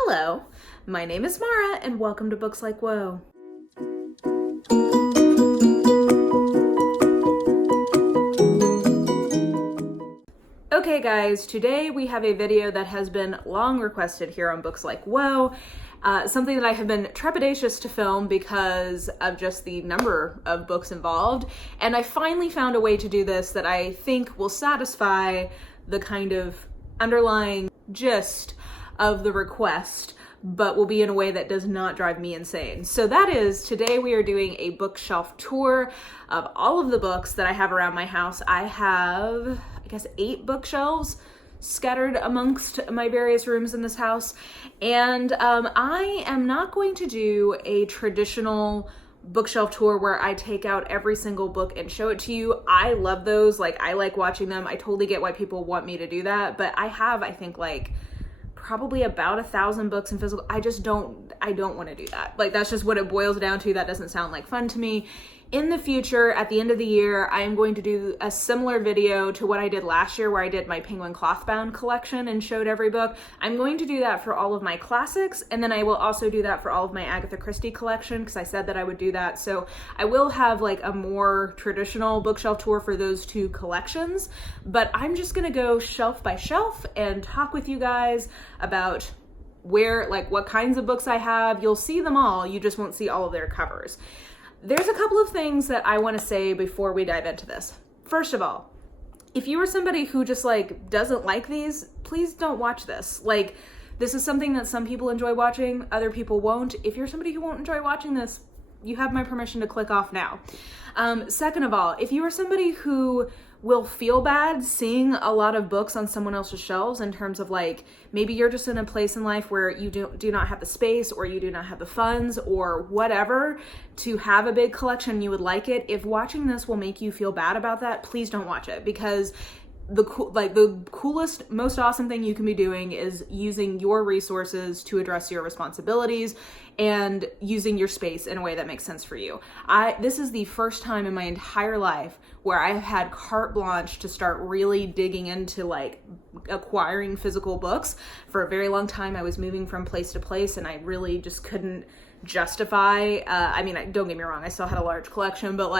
Hello, my name is Mara and welcome to Books Like Whoa. Okay guys, today we have a video that has been long requested here on Books Like Whoa. Something that I have been trepidatious to film because of just the number of books involved. And I finally found a way to do this that I think will satisfy the kind of underlying gist of the request, but will be in a way that does not drive me insane. So that is, today we are doing a bookshelf tour of all of the books that I have around my house. I have, I guess, 8 bookshelves scattered amongst my various rooms in this house. And I am not going to do a traditional bookshelf tour where I take out every single book and show it to you. I love those. Like, I like watching them. I totally get why people want me to do that. But I have, I think, like, probably about 1,000 books in physical. I don't want to do that. Like, that's just what it boils down to. That doesn't sound like fun to me. In the future, at the end of the year, I am going to do a similar video to what I did last year where I did my Penguin Clothbound collection and showed every book. I'm going to do that for all of my classics, and then I will also do that for all of my Agatha Christie collection because I said that I would do that. So I will have like a more traditional bookshelf tour for those 2 collections, but I'm just gonna go shelf by shelf and talk with you guys about what kinds of books I have. You'll see them all, you just won't see all of their covers. There's a couple of things that I want to say before we dive into this. First of all, if you are somebody who just doesn't like these, please don't watch this. Like, this is something that some people enjoy watching, other people won't. If you're somebody who won't enjoy watching this, you have my permission to click off now. Second of all, if you are somebody who will feel bad seeing a lot of books on someone else's shelves in terms of maybe you're just in a place in life where you do not have the space or you do not have the funds or whatever to have a big collection, you would like it. If watching this will make you feel bad about that, please don't watch it, because the coolest, most awesome thing you can be doing is using your resources to address your responsibilities and using your space in a way that makes sense for you. This is the first time in my entire life where I have had carte blanche to start really digging into acquiring physical books. For a very long time, I was moving from place to place and I really just couldn't justify, don't get me wrong, I still had a large collection, but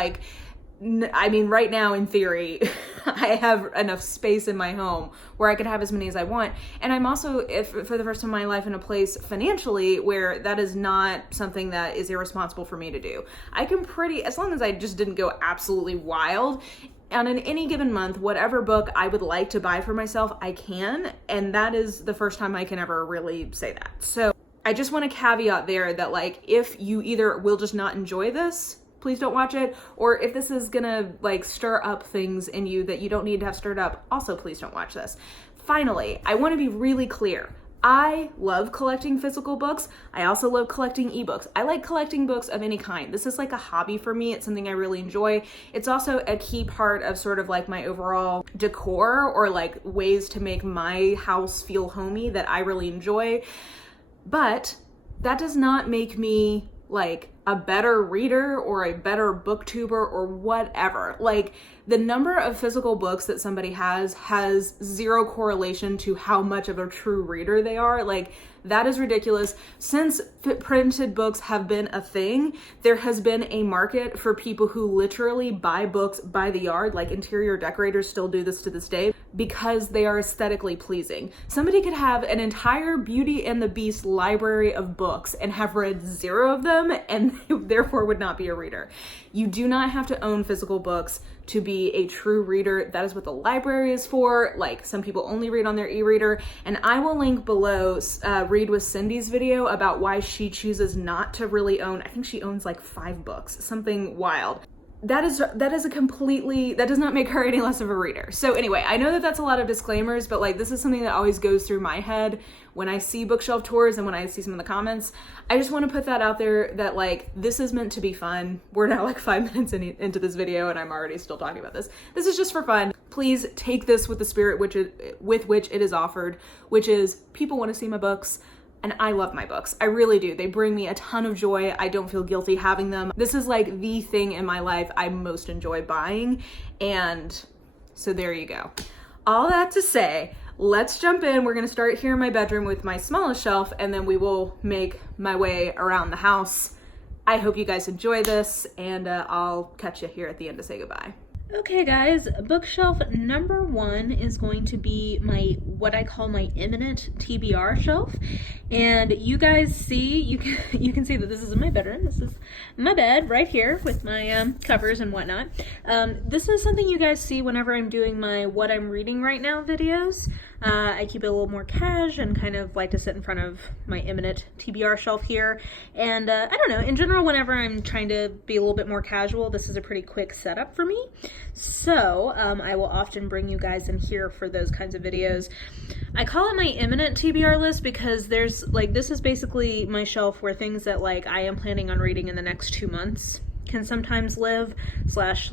right now, in theory, I have enough space in my home where I could have as many as I want. And I'm also, for the first time in my life, in a place financially where that is not something that is irresponsible for me to do. I can as long as I just didn't go absolutely wild, and in any given month, whatever book I would like to buy for myself, I can. And that is the first time I can ever really say that. So I just want to caveat there that if you either will just not enjoy this, please don't watch it, or if this is gonna stir up things in you that you don't need to have stirred up, also please don't watch this. Finally, I want to be really clear. I love collecting physical books. I also love collecting ebooks. I like collecting books of any kind. This is a hobby for me. It's something I really enjoy. It's also a key part of sort of my overall decor or ways to make my house feel homey that I really enjoy. But that does not make me a better reader or a better booktuber or whatever. The number of physical books that somebody has zero correlation to how much of a true reader they are. That is ridiculous. Since printed books have been a thing, there has been a market for people who literally buy books by the yard. Interior decorators still do this to this day because they are aesthetically pleasing. Somebody could have an entire Beauty and the Beast library of books and have read 0 of them and therefore would not be a reader. You do not have to own physical books to be a true reader. That is what the library is for. Some people only read on their e-reader, and I will link below Read with Cindy's video about why she chooses not to really own, I think she owns 5 books, something wild. That does not make her any less of a reader. So anyway, I know that that's a lot of disclaimers, but this is something that always goes through my head when I see bookshelf tours and when I see some of the comments. I just want to put that out there that this is meant to be fun. We're now 5 minutes into this video and I'm already still talking about this. This is just for fun. Please take this with the spirit with which it is offered, which is people want to see my books. And I love my books. I really do. They bring me a ton of joy. I don't feel guilty having them. This is the thing in my life I most enjoy buying. And so there you go. All that to say, let's jump in. We're gonna start here in my bedroom with my smallest shelf, and then we will make my way around the house. I hope you guys enjoy this, and I'll catch you here at the end to say goodbye. Okay guys, bookshelf number 1 is going to be what I call my imminent TBR shelf. And you guys see, you can see that this is in my bedroom. This is my bed right here with my covers and whatnot. This is something you guys see whenever I'm doing my what I'm reading right now videos. I keep it a little more cash and kind of like to sit in front of my imminent TBR shelf here. And I don't know, in general, whenever I'm trying to be a little bit more casual, this is a pretty quick setup for me. So I will often bring you guys in here for those kinds of videos. I call it my imminent TBR list because there's this is basically my shelf where things that I am planning on reading in the next 2 months can sometimes live, slash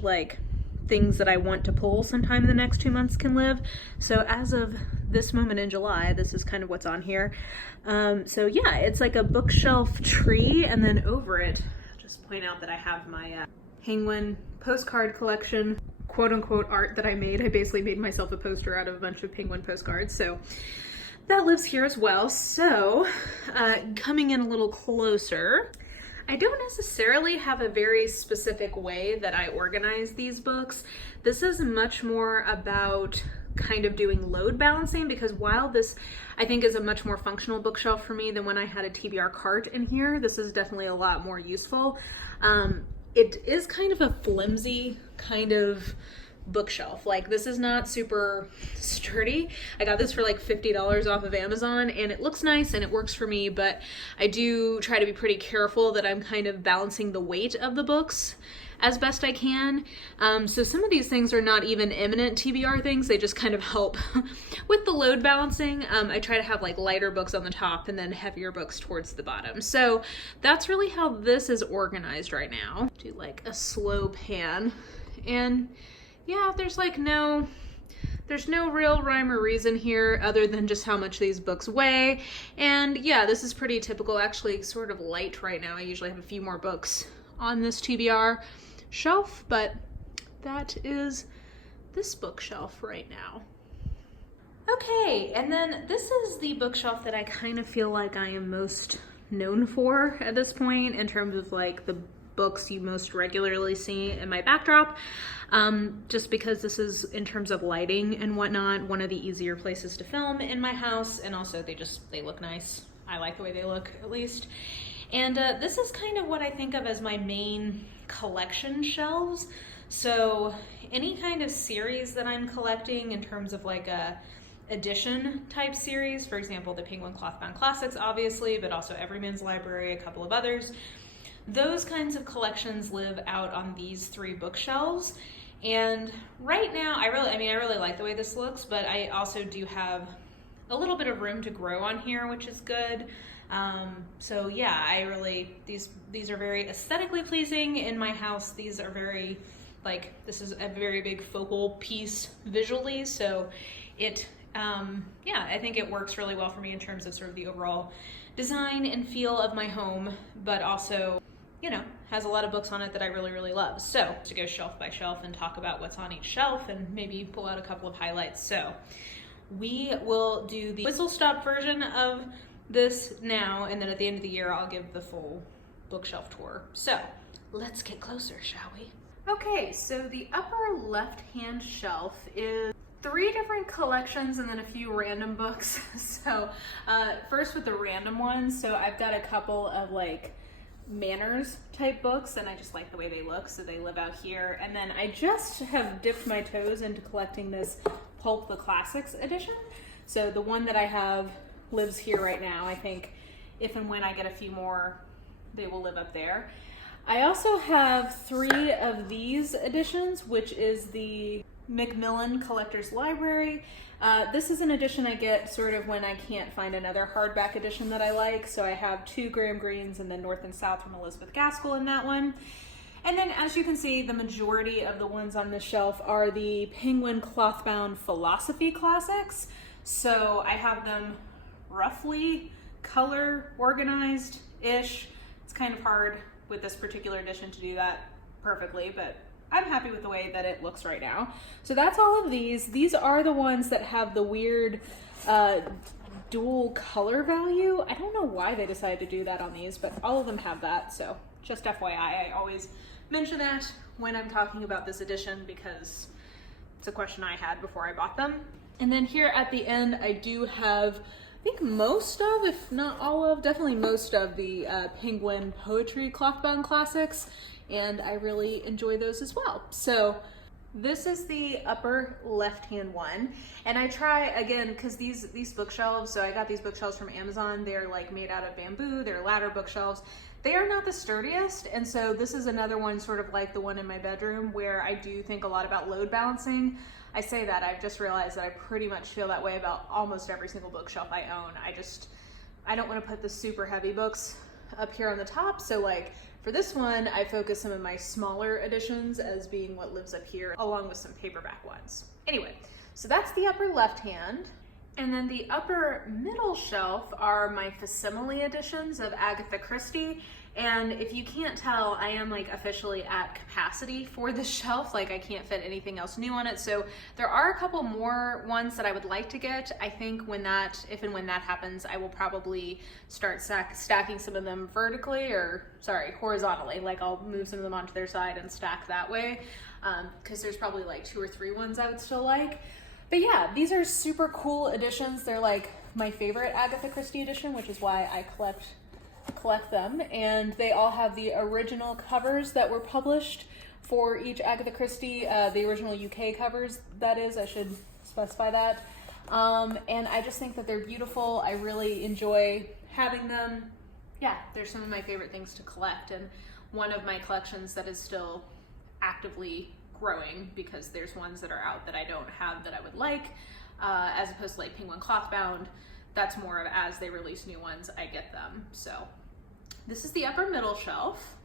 things that I want to pull sometime in the next 2 months can live. So as of this moment in July, this is kind of what's on here. So yeah, it's like a bookshelf tree, and then over it, I'll just point out that I have my Penguin postcard collection, quote unquote art that I made. I basically made myself a poster out of a bunch of Penguin postcards. So that lives here as well. So coming in a little closer, I don't necessarily have a very specific way that I organize these books. This is much more about kind of doing load balancing, because while this I think is a much more functional bookshelf for me than when I had a TBR cart in here, this is definitely a lot more useful. It is kind of a flimsy kind of bookshelf. This is not super sturdy. I got this for $50 off of Amazon, and it looks nice and it works for me, but I do try to be pretty careful that I'm kind of balancing the weight of the books as best I can. So some of these things are not even imminent TBR things, they just kind of help with the load balancing. I try to have lighter books on the top and then heavier books towards the bottom. So that's really how this is organized right now. Do a slow pan, and yeah, there's no real rhyme or reason here other than just how much these books weigh. And yeah, this is pretty typical, actually sort of light right now. I usually have a few more books on this TBR shelf, but that is this bookshelf right now. Okay, and then this is the bookshelf that I kind of feel like I am most known for at this point in terms of the books you most regularly see in my backdrop, just because this is, in terms of lighting and whatnot, one of the easier places to film in my house, and also they look nice. I like the way they look, at least. And this is kind of what I think of as my main collection shelves. So any kind of series that I'm collecting in terms of a edition type series, for example, the Penguin Clothbound Classics, obviously, but also Everyman's Library, a couple of others. Those kinds of collections live out on these 3 bookshelves. And right now, I really like the way this looks, but I also do have a little bit of room to grow on here, which is good. So yeah, these are very aesthetically pleasing in my house. These are very, this is a very big focal piece visually. So it, yeah, I think it works really well for me in terms of sort of the overall design and feel of my home, but also, has a lot of books on it that I really, really love. So to go shelf by shelf and talk about what's on each shelf and maybe pull out a couple of highlights. So we will do the whistle stop version of this now, and then at the end of the year, I'll give the full bookshelf tour. So let's get closer, shall we? Okay, so the upper left-hand shelf is 3 different collections and then a few random books. So first with the random ones, so I've got a couple of manners type books, and I just like the way they look, so they live out here. And then I just have dipped my toes into collecting this Pulp the Classics edition. So the one that I have lives here right now. I think if and when I get a few more, they will live up there. I also have 3 of these editions, which is the Macmillan Collector's Library. This is an edition I get sort of when I can't find another hardback edition that I like. So I have 2 Graham Greens and then North and South from Elizabeth Gaskell in that one. And then as you can see, the majority of the ones on this shelf are the Penguin Clothbound Philosophy Classics. So I have them roughly color organized-ish. It's kind of hard with this particular edition to do that perfectly, but I'm happy with the way that it looks right now. So that's all of these. These are the ones that have the weird dual color value. I don't know why they decided to do that on these, but all of them have that. So just FYI, I always mention that when I'm talking about this edition because it's a question I had before I bought them. And then here at the end, I do have, I think most of, if not all of, definitely most of the Penguin Poetry Clothbound Classics, and I really enjoy those as well. So this is the upper left-hand one, and I try, again, because these bookshelves, so I got these bookshelves from Amazon, they're like made out of bamboo, they're ladder bookshelves. They are not the sturdiest, and so this is another one sort of like the one in my bedroom where I do think a lot about load balancing. I say that, I've just realized that I pretty much feel that way about almost every single bookshelf I own. I don't want to put the super heavy books up here on the top, so like for this one, I focus some of my smaller editions as being what lives up here, along with some paperback ones. Anyway, so that's the upper left hand. And then the upper middle shelf are my facsimile editions of Agatha Christie. And if you can't tell, I am like officially at capacity for this shelf. Like I can't fit anything else new on it. So there are a couple more ones that I would like to get. I think if and when that happens, I will probably start stacking some of them horizontally. Like I'll move some of them onto their side and stack that way. Because there's probably like 2 or 3 ones I would still like. But yeah, these are super cool editions. They're like my favorite Agatha Christie edition, which is why I collect them. And they all have the original covers that were published for each Agatha Christie, the original UK covers, that is, I should specify that. And I just think that they're beautiful. I really enjoy having them. Yeah, they're some of my favorite things to collect, and one of my collections that is still actively growing because there's ones that are out that I don't have that I would like, as opposed to like Penguin Clothbound. That's more of as they release new ones, I get them. So this is the upper middle shelf.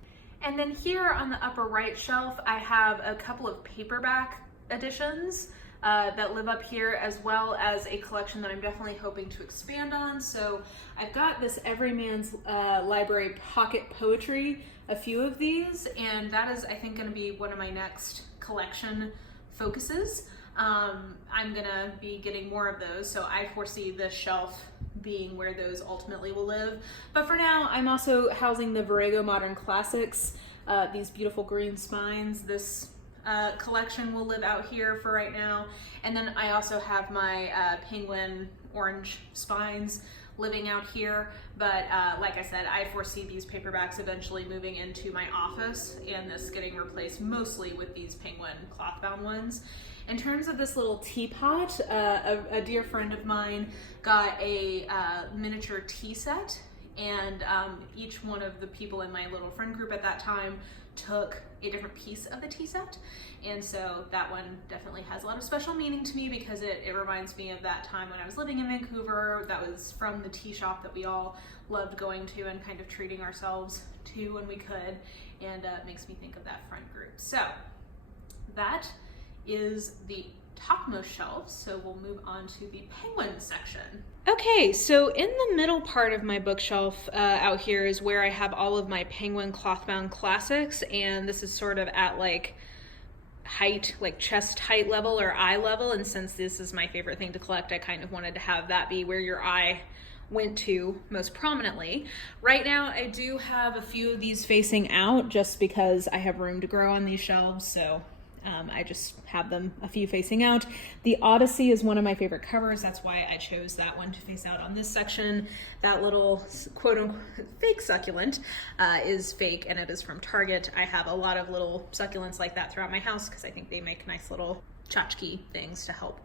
And then here on the upper right shelf, I have a couple of paperback editions that live up here, as well as a collection that I'm definitely hoping to expand on. So I've got this Everyman's Library Pocket Poetry, a few of these, and that is, I think, going to be one of my next collection focuses. I'm gonna be getting more of those, so I foresee this shelf being where those ultimately will live. But for now, I'm also housing the Verrego Modern Classics, these beautiful green spines. This collection will live out here for right now. And then I also have my Penguin orange spines living out here. But like I said, I foresee these paperbacks eventually moving into my office and this getting replaced mostly with these Penguin clothbound ones. In terms of this little teapot, a dear friend of mine got a miniature tea set, and each one of the people in my little friend group at that time took a different piece of the tea set, and so that one definitely has a lot of special meaning to me because it reminds me of that time when I was living in Vancouver. That was from the tea shop that we all loved going to and kind of treating ourselves to when we could, and it makes me think of that friend group. So that is the topmost shelf, so we'll move on to the Penguin section. Okay, so in the middle part of my bookshelf out here is where I have all of my Penguin clothbound classics, and this is sort of at like height, like chest height level or eye level, and since this is my favorite thing to collect, I kind of wanted to have that be where your eye went to most prominently. Right now I do have a few of these facing out just because I have room to grow on these shelves, so I just have them a few facing out. The Odyssey is one of my favorite covers. That's why I chose that one to face out on this section. That little quote-unquote fake succulent is fake, and it is from Target. I have a lot of little succulents like that throughout my house because I think they make nice little tchotchke things to help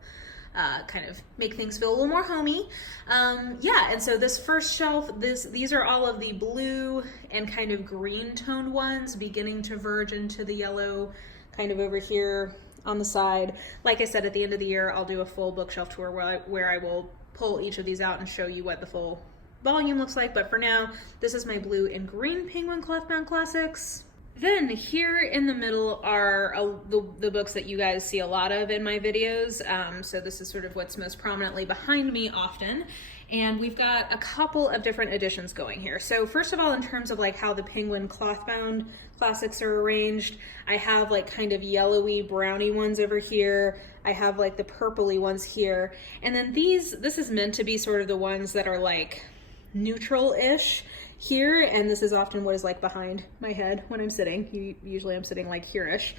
kind of make things feel a little more homey. Yeah, and so this first shelf, these are all of the blue and kind of green toned ones beginning to verge into the yellow kind of over here on the side. Like I said, at the end of the year, I'll do a full bookshelf tour where I will pull each of these out and show you what the full volume looks like. But for now, this is my blue and green Penguin clothbound classics. Then here in the middle are the books that you guys see a lot of in my videos. So this is sort of what's most prominently behind me often. And we've got a couple of different editions going here. So first of all, in terms of like how the Penguin cloth-bound classics are arranged, I have like kind of yellowy, browny ones over here. I have like the purpley ones here. And then this is meant to be sort of the ones that are like neutral-ish here, and this is often what is like behind my head when I'm sitting. Usually I'm sitting like here-ish.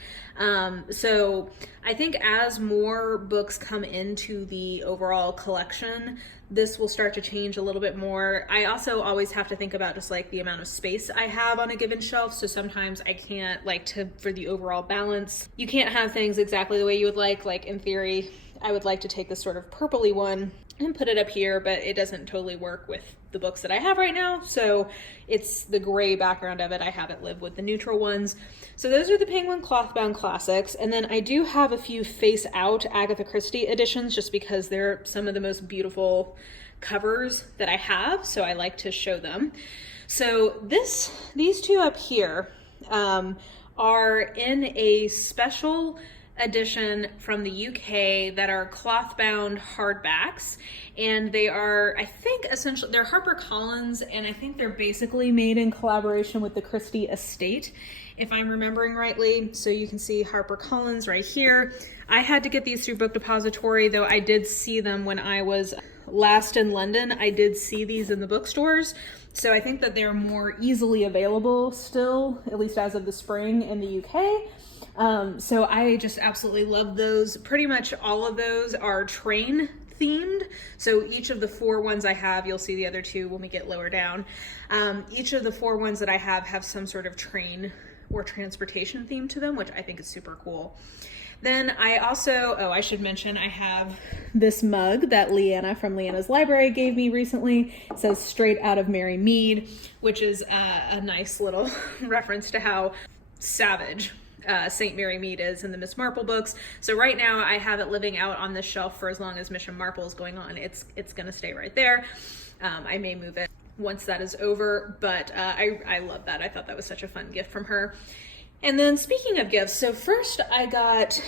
So I think as more books come into the overall collection, this will start to change a little bit more. I also always have to think about just like the amount of space I have on a given shelf. So sometimes I can't for the overall balance, you can't have things exactly the way you would like in theory, I would like to take this sort of purpley one and put it up here, but it doesn't totally work with the books that I have right now. So it's the gray background of it. I have it live with the neutral ones. So those are the Penguin cloth-bound classics. And then I do have a few face out Agatha Christie editions just because they're some of the most beautiful covers that I have. So I like to show them. So these two up here are in a special edition from the UK that are cloth-bound hardbacks, and they are, I think, essentially they're HarperCollins, and I think they're basically made in collaboration with the Christie estate, if I'm remembering rightly. So you can see HarperCollins right here. I had to get these through Book Depository, though I did see them when I was last in London. I did see these in the bookstores, so I think that they're more easily available still, at least as of the spring in the UK. So I just absolutely love those. Pretty much all of those are train themed. So each of the 4 ones I have, you'll see the other 2 when we get lower down. Each of the 4 ones that I have some sort of train or transportation theme to them, which I think is super cool. Then I also, I should mention, I have this mug that Leanna from Leanna's Library gave me recently. It says straight out of Mary Mead, which is a nice little reference to how savage St. Mary Mead is in the Miss Marple books. So right now I have it living out on this shelf for as long as Mission Marple is going on. It's gonna stay right there. I may move it once that is over, but I love that. I thought that was such a fun gift from her. And then speaking of gifts, so first I got,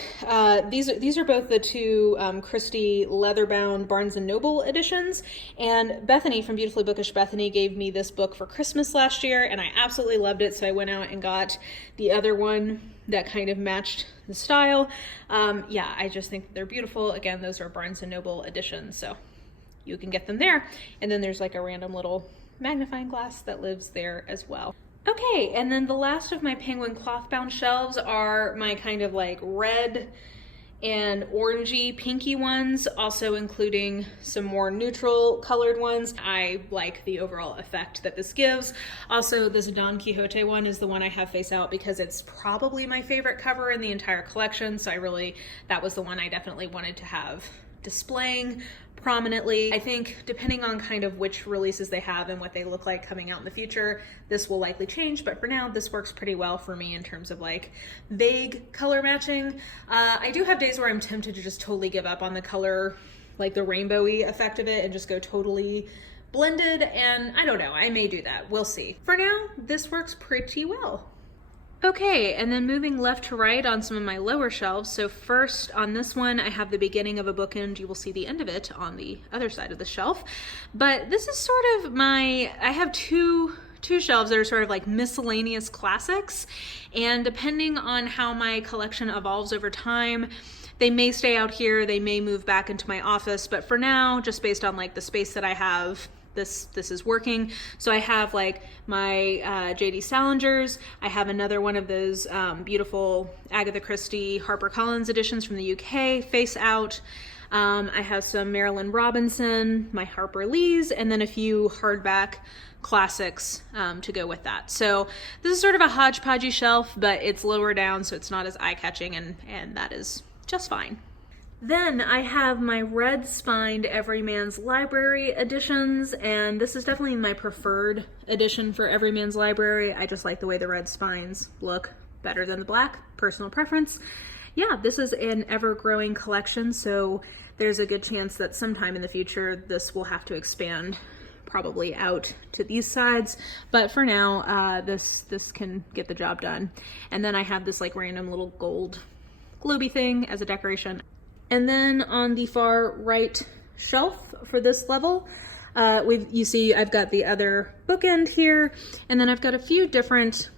these are both the 2 Christie leather-bound Barnes & Noble editions, and Bethany from Beautifully Bookish Bethany gave me this book for Christmas last year, and I absolutely loved it, so I went out and got the other one that kind of matched the style. Yeah, I just think they're beautiful. Again, those are Barnes & Noble editions, so you can get them there. And then there's like a random little magnifying glass that lives there as well. Okay, and then the last of my Penguin cloth-bound shelves are my kind of like red and orangey pinky ones, also including some more neutral colored ones. I like the overall effect that this gives. Also, this Don Quixote one is the one I have face out because it's probably my favorite cover in the entire collection. So that was the one I definitely wanted to have displaying prominently. I think depending on kind of which releases they have and what they look like coming out in the future, this will likely change, but for now this works pretty well for me in terms of like vague color matching. I do have days where I'm tempted to just totally give up on the color, like the rainbowy effect of it, and just go totally blended, and I don't know, I may do that, we'll see. For now, this works pretty well. Okay, and then moving left to right on some of my lower shelves. So first on this one, I have the beginning of a bookend. You will see the end of it on the other side of the shelf. But this is sort of I have two shelves that are sort of like miscellaneous classics. And depending on how my collection evolves over time, they may stay out here, they may move back into my office. But for now, just based on like the space that I have, this is working. So I have like my J.D. Salingers. I have another one of those beautiful Agatha Christie HarperCollins editions from the UK, face out. I have some Marilyn Robinson, my Harper Lees, and then a few hardback classics to go with that. So this is sort of a hodgepodgey shelf, but it's lower down, so it's not as eye-catching, and that is just fine. Then I have my red spined Everyman's Library editions, and this is definitely my preferred edition for Everyman's Library. I just like the way the red spines look better than the black, personal preference. Yeah, this is an ever-growing collection, so there's a good chance that sometime in the future this will have to expand probably out to these sides, but for now this can get the job done. And then I have this like random little gold globy thing as a decoration. And then on the far right shelf for this level, You see I've got the other bookend here, and then I've got a few different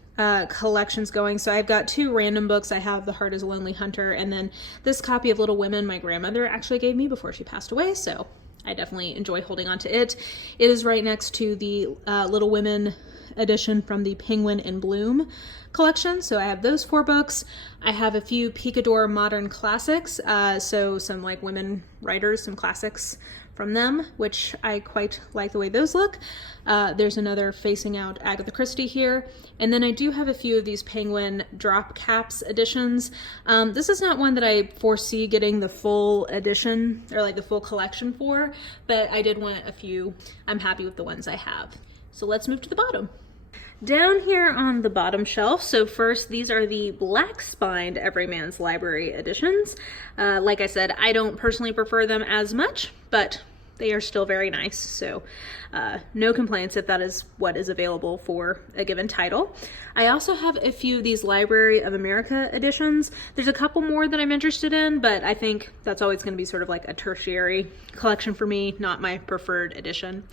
collections going. So I've got 2 random books. I have The Heart is a Lonely Hunter, and then this copy of Little Women my grandmother actually gave me before she passed away, so I definitely enjoy holding on to it. It is right next to the Little Women edition from the Penguin and Bloom collection. So I have those 4 books. I have a few Picador modern classics, so some like women writers, some classics from them, which I quite like the way those look. There's another Facing Out Agatha Christie here. And then I do have a few of these Penguin drop caps editions. This is not one that I foresee getting the full edition or like the full collection for, but I did want a few. I'm happy with the ones I have. So let's move to the bottom. Down here on the bottom shelf, so first these are the black spined Everyman's Library editions. Like I said, I don't personally prefer them as much, but they are still very nice, so no complaints if that is what is available for a given title. I also have a few of these Library of America editions. There's a couple more that I'm interested in, but I think that's always going to be sort of like a tertiary collection for me, not my preferred edition.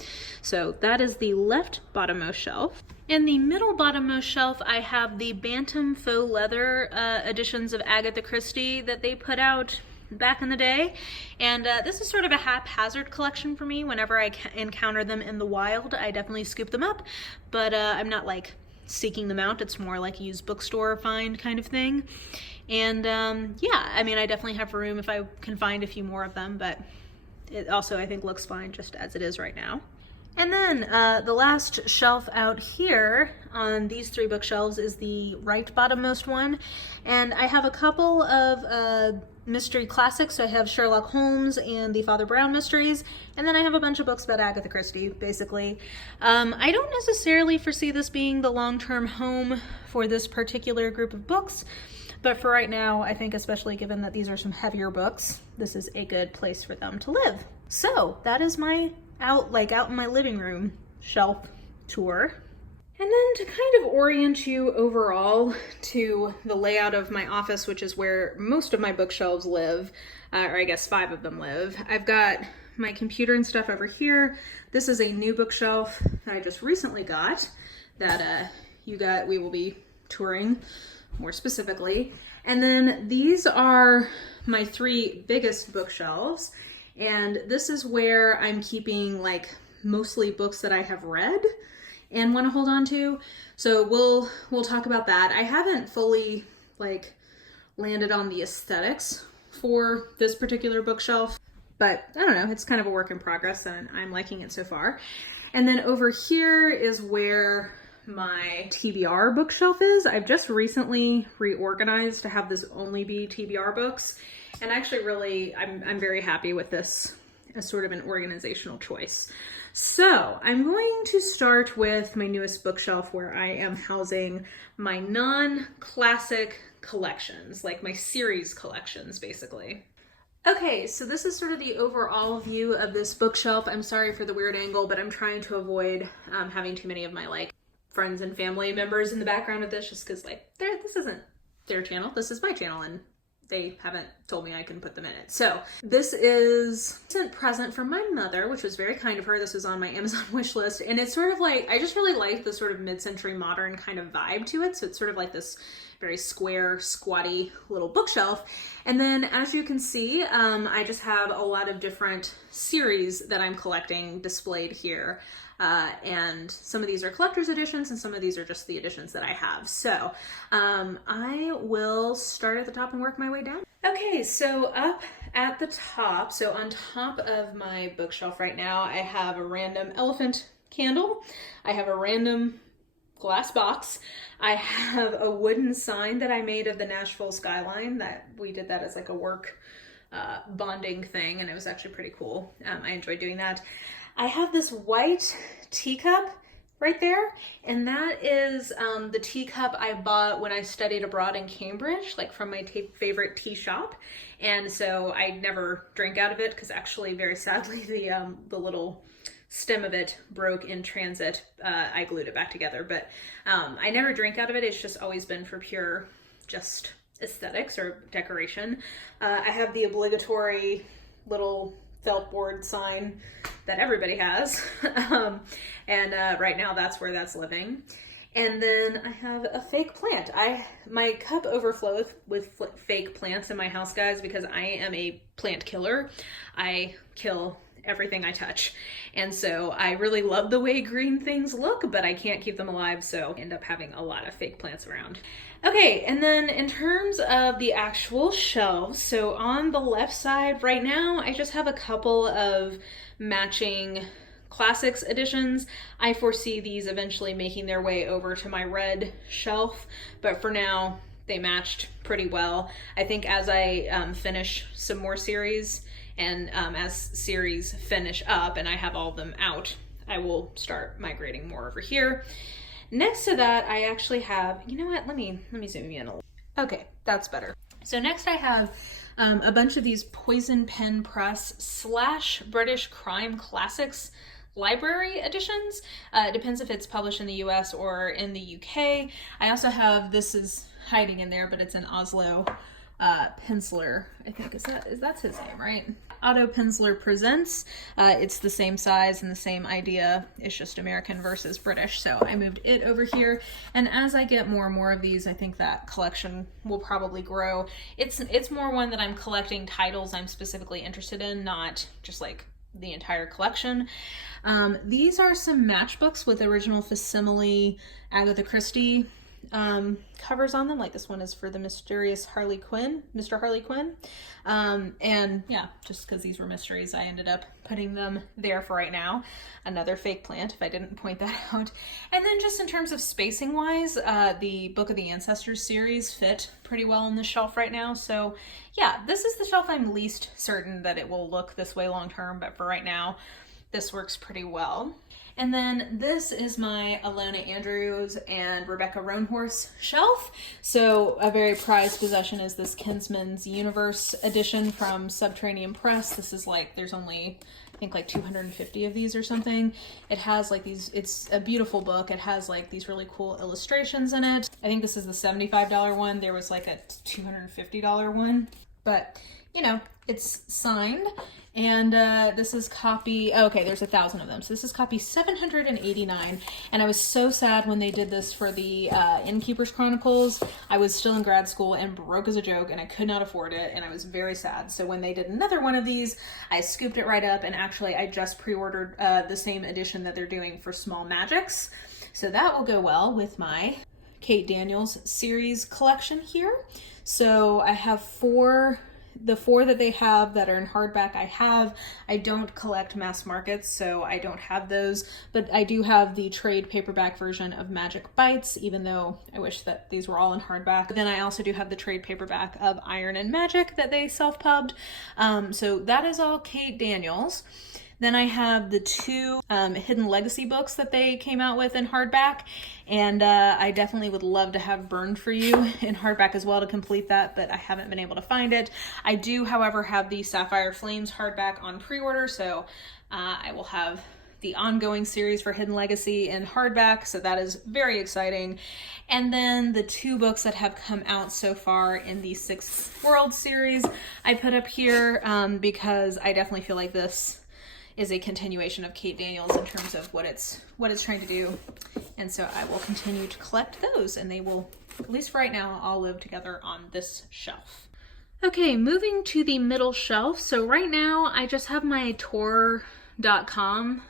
So that is the left bottommost shelf. In the middle bottommost shelf, I have the Bantam Faux Leather editions of Agatha Christie that they put out back in the day, and this is sort of a haphazard collection for me. Whenever I encounter them in the wild, I definitely scoop them up, but I'm not like seeking them out. It's more like a used bookstore find kind of thing. And yeah, I mean, I definitely have room if I can find a few more of them, but it also I think looks fine just as it is right now. And then the last shelf out here on these 3 bookshelves is the right bottommost one. And I have a couple of mystery classics. So I have Sherlock Holmes and the Father Brown mysteries. And then I have a bunch of books about Agatha Christie, basically. I don't necessarily foresee this being the long-term home for this particular group of books. But for right now, I think especially given that these are some heavier books, this is a good place for them to live. So that is my out in my living room shelf tour. And then to kind of orient you overall to the layout of my office, which is where most of my bookshelves live, or I guess 5 of them live. I've got my computer and stuff over here. This is a new bookshelf that I just recently got that we will be touring more specifically. And then these are my 3 biggest bookshelves. And this is where I'm keeping like mostly books that I have read and want to hold on to. So we'll talk about that. I haven't fully like landed on the aesthetics for this particular bookshelf, but I don't know, it's kind of a work in progress and I'm liking it so far. And then over here is where my TBR bookshelf is. I've just recently reorganized to have this only be TBR books. And actually really, I'm very happy with this as sort of an organizational choice. So I'm going to start with my newest bookshelf where I am housing my non-classic collections, like my series collections, basically. Okay, so this is sort of the overall view of this bookshelf. I'm sorry for the weird angle, but I'm trying to avoid having too many of my like friends and family members in the background of this, just because like this isn't their channel, this is my channel, and they haven't told me I can put them in it. So this is a present from my mother, which was very kind of her. This was on my Amazon wish list. And it's sort of like, I just really like the sort of mid-century modern kind of vibe to it. So it's sort of like this very square, squatty little bookshelf. And then as you can see, I just have a lot of different series that I'm collecting displayed here. And some of these are collector's editions and some of these are just the editions that I have. So I will start at the top and work my way down. Okay, so up at the top, so on top of my bookshelf right now, I have a random elephant candle. I have a random glass box. I have a wooden sign that I made of the Nashville skyline. That we did that as like a work bonding thing, and it was actually pretty cool. I enjoyed doing that. I have this white teacup right there, and that is the teacup I bought when I studied abroad in Cambridge, like from my favorite tea shop. And so I never drank out of it because actually, very sadly, the little stem of it broke in transit. I glued it back together, but I never drink out of it. It's just always been for pure just aesthetics or decoration. I have the obligatory little felt board sign that everybody has. And right now that's where that's living. And then I have a fake plant. My cup overflows with fake plants in my house, guys, because I am a plant killer. I kill everything I touch. And so I really love the way green things look, but I can't keep them alive, so I end up having a lot of fake plants around. Okay, and then in terms of the actual shelves, so on the left side right now, I just have a couple of matching classics editions. I foresee these eventually making their way over to my red shelf, but for now, they matched pretty well. I think as I finish some more series, and as series finish up and I have all of them out, I will start migrating more over here. Next to that, I actually have, you know what, let me zoom in a little. Okay, that's better. So next I have a bunch of these Poison Pen Press / British Crime Classics library editions. It depends if it's published in the US or in the UK. I also have, this is hiding in there, but it's an Oslo Penciler, I think that's his name, right? Otto Penciler Presents. It's the same size and the same idea. It's just American versus British. So I moved it over here. And as I get more and more of these, I think that collection will probably grow. It's more one that I'm collecting titles I'm specifically interested in, not just like the entire collection. These are some matchbooks with original facsimile Agatha Christie covers on them. Like this one is for the mysterious Mr. Harley Quinn. And yeah, just because these were mysteries, I ended up putting them there for right now. Another fake plant, if I didn't point that out. And then just in terms of spacing wise, the Book of the Ancestors series fit pretty well on the shelf right now. So yeah, this is the shelf I'm least certain that it will look this way long term, but for right now, this works pretty well. And then this is my Alona Andrews and Rebecca Roanhorse shelf. So a very prized possession is this Kinsman's Universe edition from Subterranean Press. This is like, there's only, I think like 250 of these or something. It has like these, it's a beautiful book. It has like these really cool illustrations in it. I think this is the $75 one. There was like a $250 one, but you know, it's signed. And this is copy, okay, there's 1,000 of them. So this is copy 789. And I was so sad when they did this for the Innkeeper's Chronicles. I was still in grad school and broke as a joke and I could not afford it. And I was very sad. So when they did another one of these, I scooped it right up. And actually I just pre-ordered the same edition that they're doing for Small Magics. So that will go well with my Kate Daniels series collection here. So I have the four that they have that are in hardback I don't collect mass markets, so I don't have those, but I do have the trade paperback version of Magic Bites, even though I wish that these were all in hardback. Then I also do have the trade paperback of Iron and Magic that they self-pubbed. So that is all Kate Daniels. Then I have the two Hidden Legacy books that they came out with in hardback, and I definitely would love to have Burned for You in hardback as well to complete that, but I haven't been able to find it. I do, however, have the Sapphire Flames hardback on pre-order, so I will have the ongoing series for Hidden Legacy in hardback, so that is very exciting. And then the two books that have come out so far in the Sixth World series I put up here because I definitely feel like this is a continuation of Kate Daniels in terms of what it's trying to do. And so I will continue to collect those, and they will, at least for right now, all live together on this shelf. Okay, moving to the middle shelf. So right now I just have my Tor.com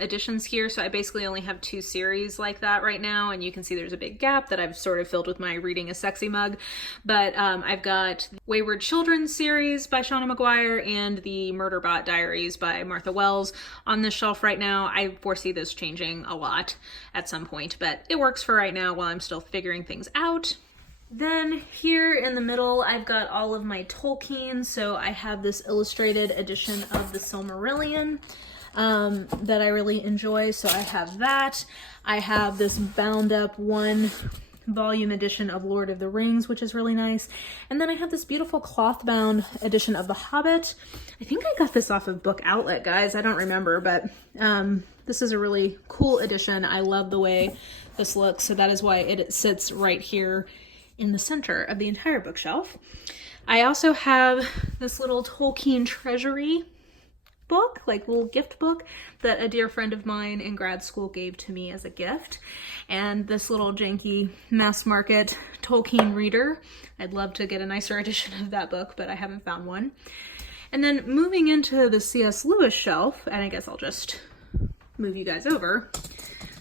editions here. So I basically only have two series like that right now. And you can see there's a big gap that I've sort of filled with my Reading a Sexy mug. But I've got Wayward Children series by Shauna McGuire and the Murderbot Diaries by Martha Wells on this shelf right now. I foresee this changing a lot at some point, but it works for right now while I'm still figuring things out. Then here in the middle, I've got all of my Tolkien. So I have this illustrated edition of the Silmarillion that I really enjoy. So I have that. I have this bound up one volume edition of Lord of the Rings, which is really nice. And then I have this beautiful cloth bound edition of The Hobbit. I think I got this off of Book Outlet, guys. I don't remember, but this is a really cool edition. I love the way this looks. So that is why it sits right here in the center of the entire bookshelf. I also have this little Tolkien treasury book, like little gift book that a dear friend of mine in grad school gave to me as a gift. And this little janky mass market Tolkien reader. I'd love to get a nicer edition of that book, but I haven't found one. And then moving into the C.S. Lewis shelf, and I guess I'll just move you guys over.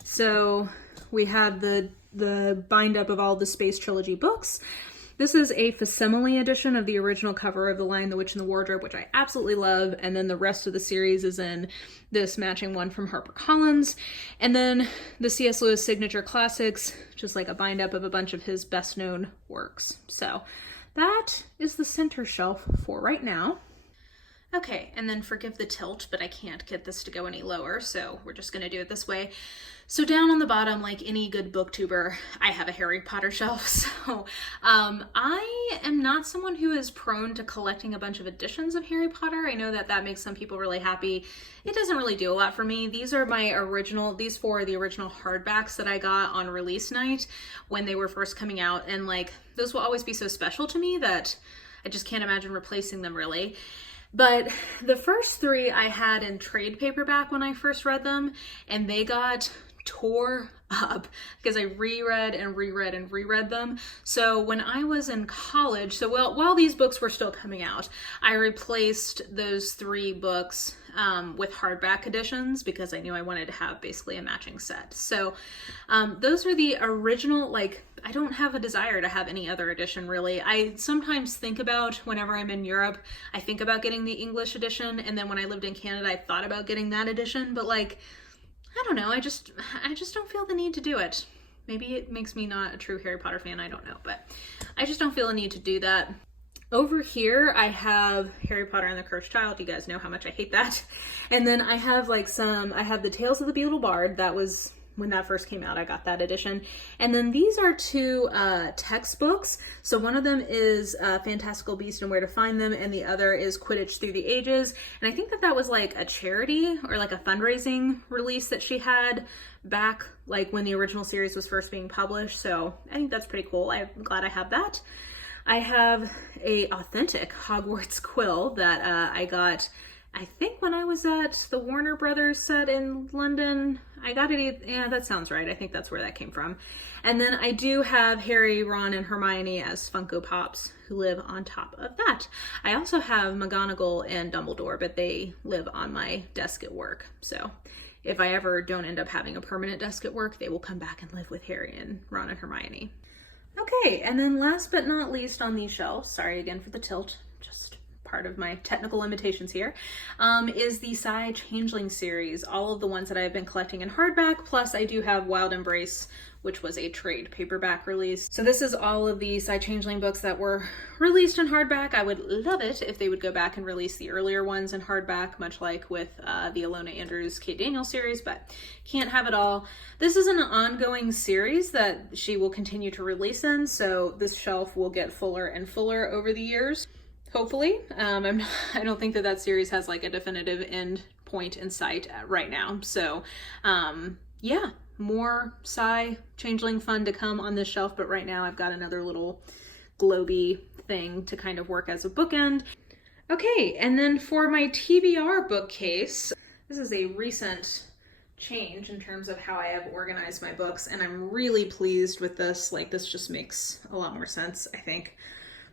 So we have the bind up of all the Space Trilogy books. This is a facsimile edition of the original cover of The Lion, the Witch, and the Wardrobe, which I absolutely love. And then the rest of the series is in this matching one from HarperCollins. And then the C.S. Lewis Signature Classics, just like a bind up of a bunch of his best known works. So that is the center shelf for right now. Okay, and then forgive the tilt, but I can't get this to go any lower, so we're just gonna do it this way. So down on the bottom, like any good booktuber, I have a Harry Potter shelf. So I am not someone who is prone to collecting a bunch of editions of Harry Potter. I know that that makes some people really happy. It doesn't really do a lot for me. These are my original, these four are the original hardbacks that I got on release night when they were first coming out. And like, those will always be so special to me that I just can't imagine replacing them really. But the first three I had in trade paperback when I first read them, and they got tore up because I reread and reread them. So when I was in college, so while these books were still coming out, I replaced those three books with hardback editions because I knew I wanted to have basically a matching set. So those are the original, like, I don't have a desire to have any other edition really. I sometimes think about, whenever I'm in Europe, I think about getting the English edition, and then when I lived in Canada, I thought about getting that edition, but like, I don't know, I just don't feel the need to do it. Maybe it makes me not a true Harry Potter fan, I don't know, but I just don't feel a need to do that. Over here, I have Harry Potter and the Cursed Child. You guys know how much I hate that. And then I have like I have the Tales of the Beetle Bard. That was when that first came out, I got that edition. And then these are two textbooks. So one of them is Fantastical Beasts and Where to Find Them, and the other is Quidditch Through the Ages. And I think that that was like a charity or like a fundraising release that she had back like when the original series was first being published. So I think that's pretty cool. I'm glad I have that. I have a authentic Hogwarts quill that I got, I think when I was at the Warner Brothers set in London. I got it, yeah, that sounds right. I think that's where that came from. And then I do have Harry, Ron, and Hermione as Funko Pops who live on top of that. I also have McGonagall and Dumbledore, but they live on my desk at work. So if I ever don't end up having a permanent desk at work, they will come back and live with Harry and Ron and Hermione. Okay, and then last but not least on these shelves, sorry again for the tilt, just part of my technical limitations here, is the Psy Changeling series, all of the ones that I've been collecting in hardback, plus I do have Wild Embrace, which was a trade paperback release. So this is all of the Psy Changeling books that were released in hardback. I would love it if they would go back and release the earlier ones in hardback, much like with the Ilona Andrews Kate Daniels series, but can't have it all. This is an ongoing series that she will continue to release in, so this shelf will get fuller and fuller over the years, hopefully. I don't think that that series has like a definitive end point in sight right now. So yeah, more Psy Changeling fun to come on this shelf, but right now I've got another little globy thing to kind of work as a bookend. Okay, and then for my TBR bookcase, this is a recent change in terms of how I have organized my books, and I'm really pleased with this. Like, this just makes a lot more sense, I think,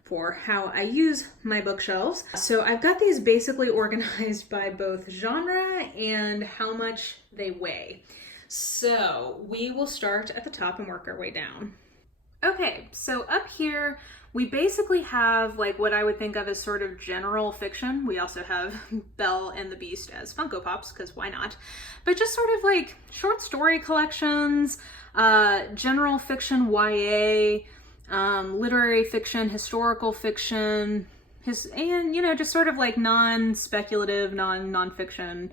for how I use my bookshelves. So I've got these basically organized by both genre and how much they weigh. So we will start at the top and work our way down. Okay, so up here, we basically have like what I would think of as sort of general fiction. We also have Belle and the Beast as Funko Pops, because why not? But just sort of like short story collections, general fiction, YA, literary fiction, historical fiction, and, you know, just sort of like non-speculative, non-fiction,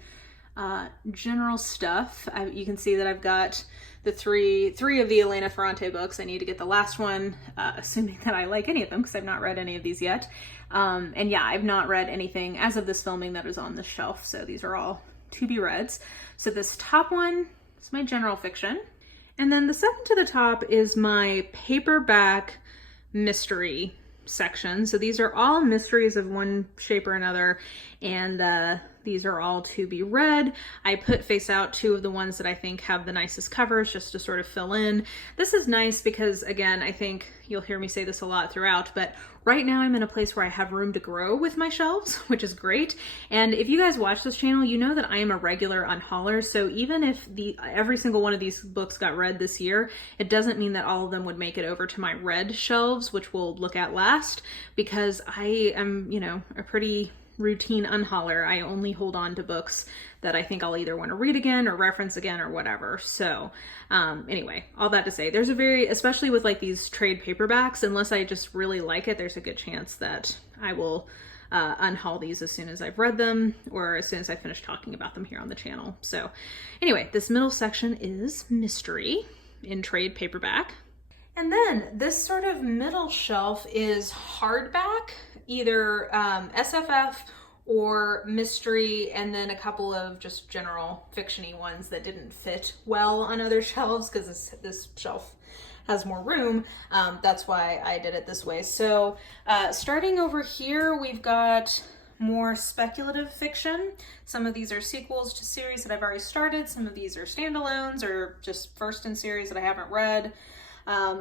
general stuff. You can see that I've got the three of the Elena Ferrante books. I need to get the last one, assuming that I like any of them, because I've not read any of these yet. And yeah, I've not read anything as of this filming that is on this shelf, so these are all to be reads. So this top one is my general fiction. And then the second to the top is my paperback mystery section. So these are all mysteries of one shape or another. And These are all to be read. I put face out 2 of the ones that I think have the nicest covers just to sort of fill in. This is nice because, again, I think you'll hear me say this a lot throughout, but right now I'm in a place where I have room to grow with my shelves, which is great. And if you guys watch this channel, you know that I am a regular unhauler. So even if every single one of these books got read this year, it doesn't mean that all of them would make it over to my read shelves, which we'll look at last, because I am, you know, a pretty routine unhauler. I only hold on to books that I think I'll either want to read again or reference again or whatever. So anyway, all that to say, there's a especially with like these trade paperbacks, unless I just really like it, there's a good chance that I will unhaul these as soon as I've read them or as soon as I finish talking about them here on the channel. So anyway, this middle section is mystery in trade paperback. And then this sort of middle shelf is hardback, either SFF or mystery, and then a couple of just general fiction-y ones that didn't fit well on other shelves because this shelf has more room. That's why I did it this way. So starting over here, we've got more speculative fiction. Some of these are sequels to series that I've already started. Some of these are standalones or just first in series that I haven't read.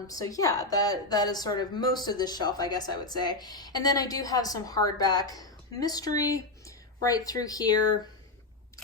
So yeah, that is sort of most of this shelf, I guess I would say. And then I do have some hardback mystery right through here.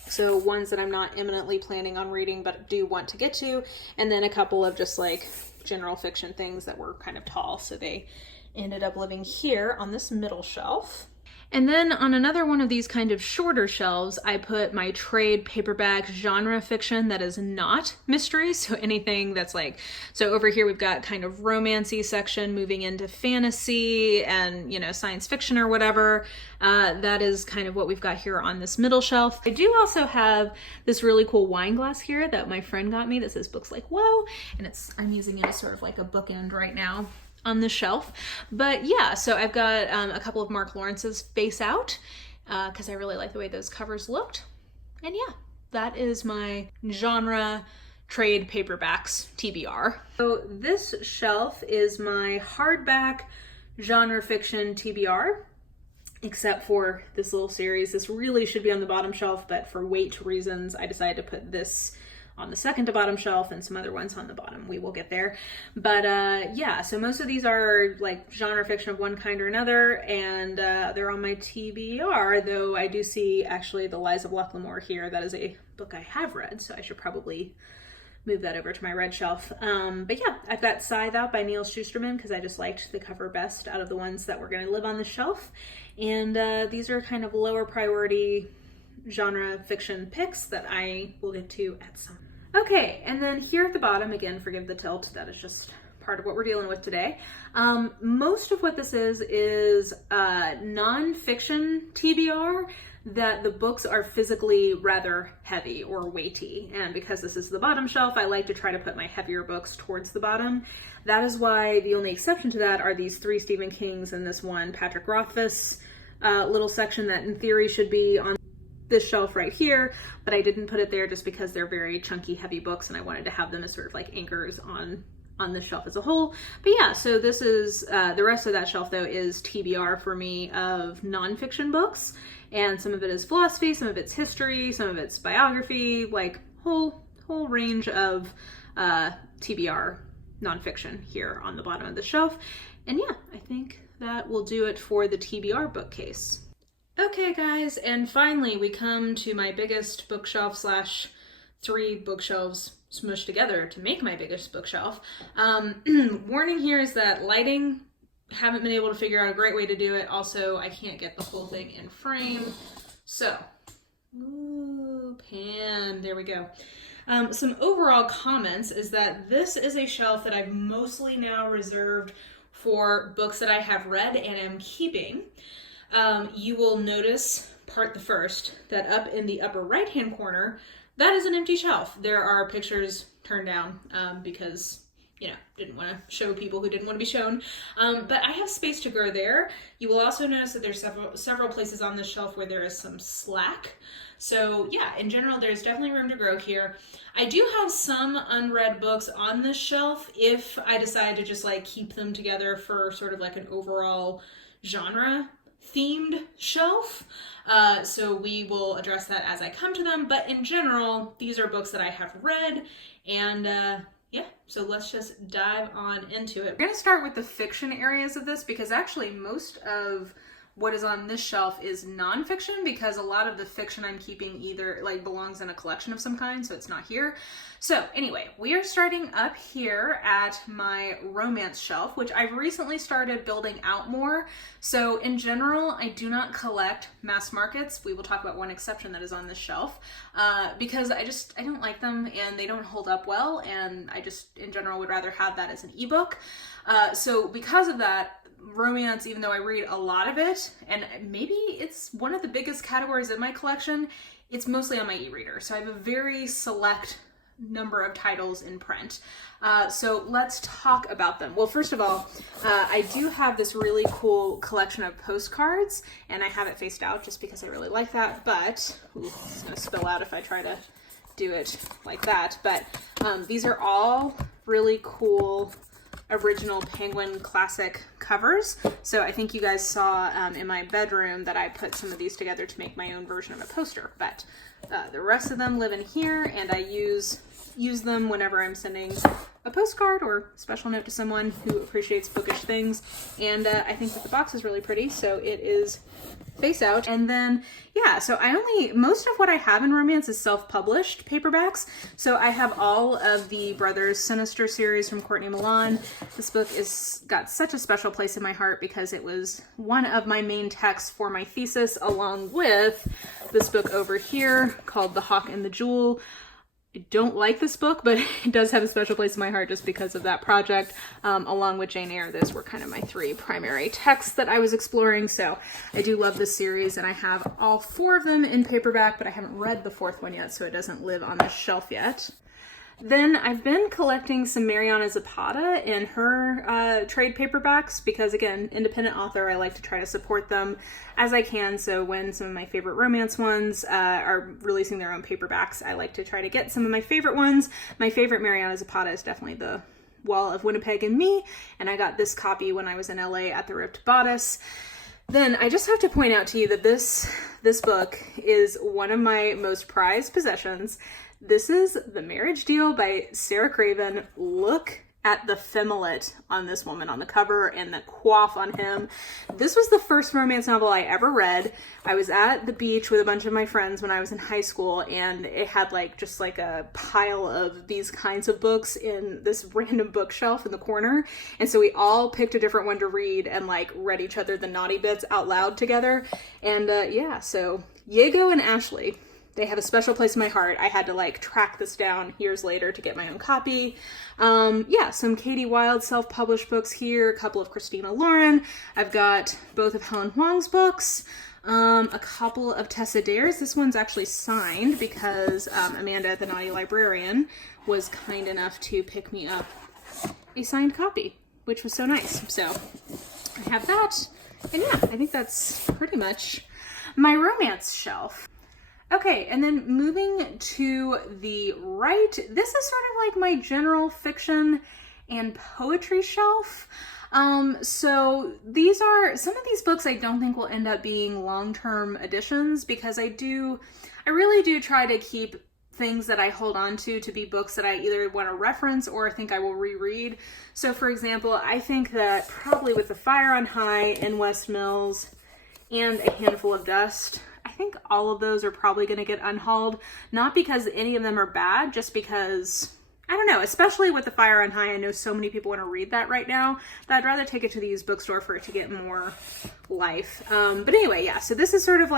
So ones that I'm not imminently planning on reading, but do want to get to. And then a couple of just like general fiction things that were kind of tall. So they ended up living here on this middle shelf. And then on another one of these kind of shorter shelves, I put my trade paperback genre fiction that is not mystery. So anything that's like, so over here we've got kind of romancy section moving into fantasy and, you know, science fiction or whatever. That is kind of what we've got here on this middle shelf. I do also have this really cool wine glass here that my friend got me that says Books Like Whoa, and I'm using it as sort of like a bookend right now on the shelf. But yeah, so I've got a couple of Mark Lawrence's Face Out because I really like the way those covers looked. And yeah, that is my genre trade paperbacks TBR. So this shelf is my hardback genre fiction TBR, except for this little series. This really should be on the bottom shelf, but for weight reasons, I decided to put this on the second to bottom shelf and some other ones on the bottom. We will get there. But yeah, so most of these are like genre fiction of one kind or another, and they're on my TBR, though I do see actually The Lies of Lucklemore here. That is a book I have read, so I should probably move that over to my red shelf. But yeah, I've got Scythe out by Neil Shusterman because I just liked the cover best out of the ones that were going to live on the shelf. And these are kind of lower priority genre fiction picks that I will get to at some. Okay, and then here at the bottom, again, forgive the tilt, that is just part of what we're dealing with today. Most of what this is non-fiction TBR that the books are physically rather heavy or weighty. And because this is the bottom shelf, I like to try to put my heavier books towards the bottom. That is why the only exception to that are these 3 Stephen Kings and this one Patrick Rothfuss little section that in theory should be on this shelf right here, but I didn't put it there just because they're very chunky, heavy books and I wanted to have them as sort of like anchors on the shelf as a whole. But yeah, so this is, the rest of that shelf though is TBR for me of nonfiction books, and some of it is philosophy, some of it's history, some of it's biography, like whole range of TBR nonfiction here on the bottom of the shelf. And yeah, I think that will do it for the TBR bookcase. Okay guys, and finally we come to my biggest bookshelf slash 3 bookshelves smushed together to make my biggest bookshelf. Warning here is that lighting, haven't been able to figure out a great way to do it. Also, I can't get the whole thing in frame. So, ooh, pan, there we go. Some overall comments is that this is a shelf that I've mostly now reserved for books that I have read and am keeping. You will notice the first, that up in the upper right hand corner, that is an empty shelf. There are pictures turned down because, you know, didn't want to show people who didn't want to be shown. But I have space to grow there. You will also notice that there's several places on this shelf where there is some slack. So yeah, in general, there's definitely room to grow here. I do have some unread books on this shelf if I decide to just like keep them together for sort of like an overall genre themed shelf. So we will address that as I come to them. But in general, these are books that I have read, and yeah, so let's just dive on into it. We're gonna start with the fiction areas of this because actually most of what is on this shelf is nonfiction, because a lot of the fiction I'm keeping either like belongs in a collection of some kind, so it's not here. So anyway, we are starting up here at my romance shelf, which I've recently started building out more. So in general, I do not collect mass markets. We will talk about one exception that is on this shelf, because I don't like them and they don't hold up well, and I just in general would rather have that as an ebook. So because of that, romance, even though I read a lot of it, and maybe it's one of the biggest categories in my collection, it's mostly on my e-reader. So I have a very select number of titles in print. So let's talk about them. Well, first of all, I do have this really cool collection of postcards, and I have it faced out just because I really like that, but it's gonna spill out if I try to do it like that. But these are all really cool original Penguin classic covers. So I think you guys saw in my bedroom that I put some of these together to make my own version of a poster, but the rest of them live in here, and I use them whenever I'm sending a postcard or special note to someone who appreciates bookish things. And I think that the box is really pretty, so it is face out. And then, yeah, so most of what I have in romance is self-published paperbacks. So I have all of the Brothers Sinister series from Courtney Milan. This book got such a special place in my heart because it was one of my main texts for my thesis, along with this book over here called The Hawk and the Jewel. I don't like this book, but it does have a special place in my heart just because of that project. Along with Jane Eyre, those were kind of my three primary texts that I was exploring. So I do love this series, and I have all four of them in paperback, but I haven't read the fourth one yet, so it doesn't live on this shelf yet. Then I've been collecting some Mariana Zapata in her trade paperbacks because, again, independent author, I like to try to support them as I can. So when some of my favorite romance ones are releasing their own paperbacks, I like to try to get some of my favorite ones. My favorite Mariana Zapata is definitely The Wall of Winnipeg and Me, and I got this copy when I was in LA at the Ripped Bodice. Then I just have to point out to you that this book is one of my most prized possessions. This is The Marriage Deal by Sarah Craven. Look at the femolet on this woman on the cover and the coif on him. This was the first romance novel I ever read. I was at the beach with a bunch of my friends when I was in high school, and it had just a pile of these kinds of books in this random bookshelf in the corner. And so we all picked a different one to read and read each other the naughty bits out loud together. And yeah, so Diego and Ashley, they have a special place in my heart. I had to track this down years later to get my own copy. Yeah, some Katie Wilde self-published books here, a couple of Christina Lauren. I've got both of Helen Huang's books, a couple of Tessa Dare's. This one's actually signed because Amanda, the Naughty Librarian, was kind enough to pick me up a signed copy, which was so nice. So I have that. And yeah, I think that's pretty much my romance shelf. Okay, and then moving to the right, this is sort of my general fiction and poetry shelf. So these are, some of these books I don't think will end up being long-term editions because I really do try to keep things that I hold on to be books that I either want to reference or think I will reread. So for example, I think that probably with The Fire on High and West Mills and A Handful of Dust, I think all of those are probably going to get unhauled, not because any of them are bad, just because, I don't know, especially with The Fire on High, I know so many people want to read that right now, that I'd rather take it to the used bookstore for it to get more life. But anyway, yeah, so this is sort of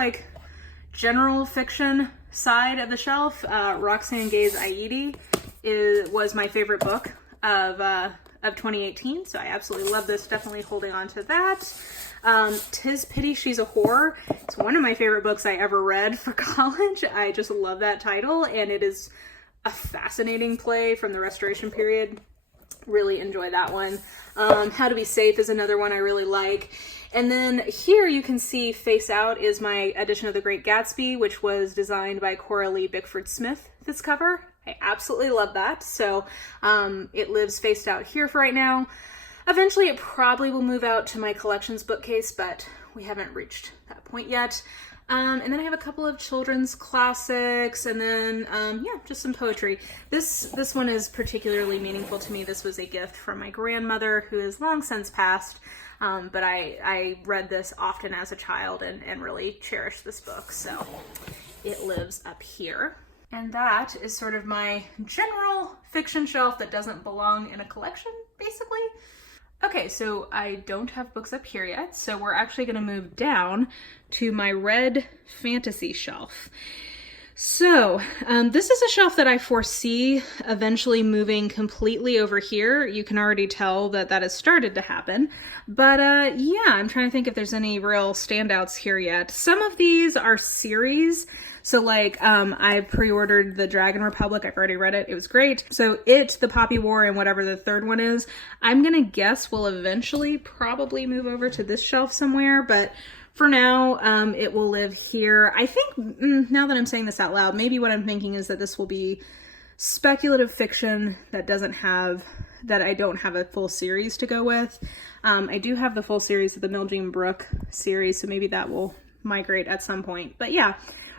general fiction side of the shelf. Roxane Gay's Aida was my favorite book of 2018, so I absolutely love this, definitely holding on to that. 'Tis Pity She's a Whore. It's one of my favorite books I ever read for college. I just love that title, and it is a fascinating play from the Restoration period. Really enjoy that one. How to Be Safe is another one I really like. And then here you can see face out is my edition of The Great Gatsby, which was designed by Coralie Bickford Smith, this cover. I absolutely love that. So it lives faced out here for right now. Eventually it probably will move out to my collections bookcase, but we haven't reached that point yet. And then I have a couple of children's classics, and then, yeah, just some poetry. This one is particularly meaningful to me. This was a gift from my grandmother, who is long since passed, but I read this often as a child and really cherished this book, so it lives up here. And that is sort of my general fiction shelf that doesn't belong in a collection, basically. Okay, so I don't have books up here yet, so we're actually going to move down to my red fantasy shelf. So this is a shelf that I foresee eventually moving completely over here. You can already tell that that has started to happen. But yeah, I'm trying to think if there's any real standouts here yet. Some of these are series. So like I pre-ordered the Dragon Republic. I've already read it. It was great. So It, The Poppy War, and whatever the third one is, I'm going to guess will eventually probably move over to this shelf somewhere. But for now, it will live here. I think, now that I'm saying this out loud, maybe what I'm thinking is that this will be speculative fiction that I don't have a full series to go with. I do have the full series of the Mildred Brooke series, so maybe that will migrate at some point. But yeah,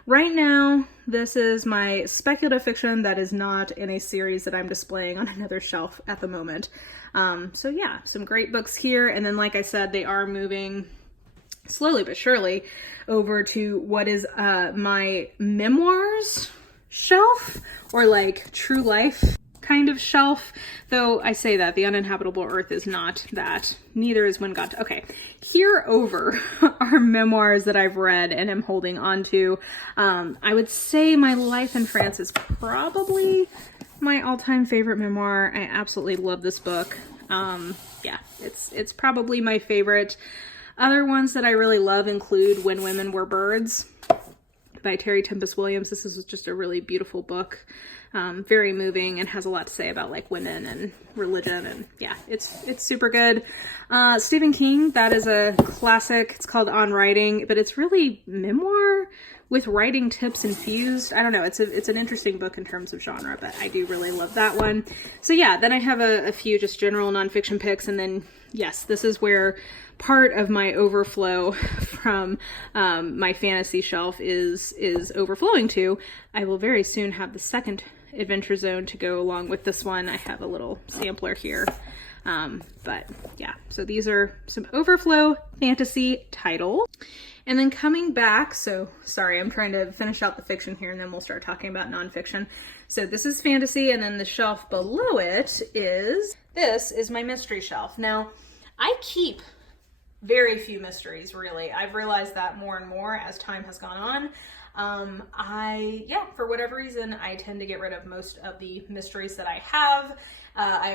right now, this is my speculative fiction that is not in a series that I'm displaying on another shelf at the moment. So yeah, some great books here. And then, like I said, they are moving slowly but surely over to what is my memoirs shelf, or like true life kind of shelf. Though I say that the Uninhabitable Earth is not that. Neither is When God... Okay, here over are memoirs that I've read and am holding on to. I would say My Life in France is probably my all-time favorite memoir. I absolutely love this book. Yeah, it's probably my favorite. Other ones that I really love include When Women Were Birds by Terry Tempest Williams. This is just a really beautiful book, very moving, and has a lot to say about like women and religion, and yeah, it's super good. Stephen King, that is a classic. It's called On Writing, but it's really memoir with writing tips infused. I don't know, it's an interesting book in terms of genre, but I do really love that one. So yeah, then I have a few just general nonfiction picks, and then yes, this is where part of my overflow from my fantasy shelf is overflowing to. I will very soon have the second Adventure Zone to go along with this one. I have a little sampler here. But yeah, so these are some overflow fantasy titles. And then coming back, so sorry, I'm trying to finish out the fiction here and then we'll start talking about nonfiction. So this is fantasy, and then the shelf below it this is my mystery shelf. Now, I keep very few mysteries, really. I've realized that more and more as time has gone on. For whatever reason, I tend to get rid of most of the mysteries that I have,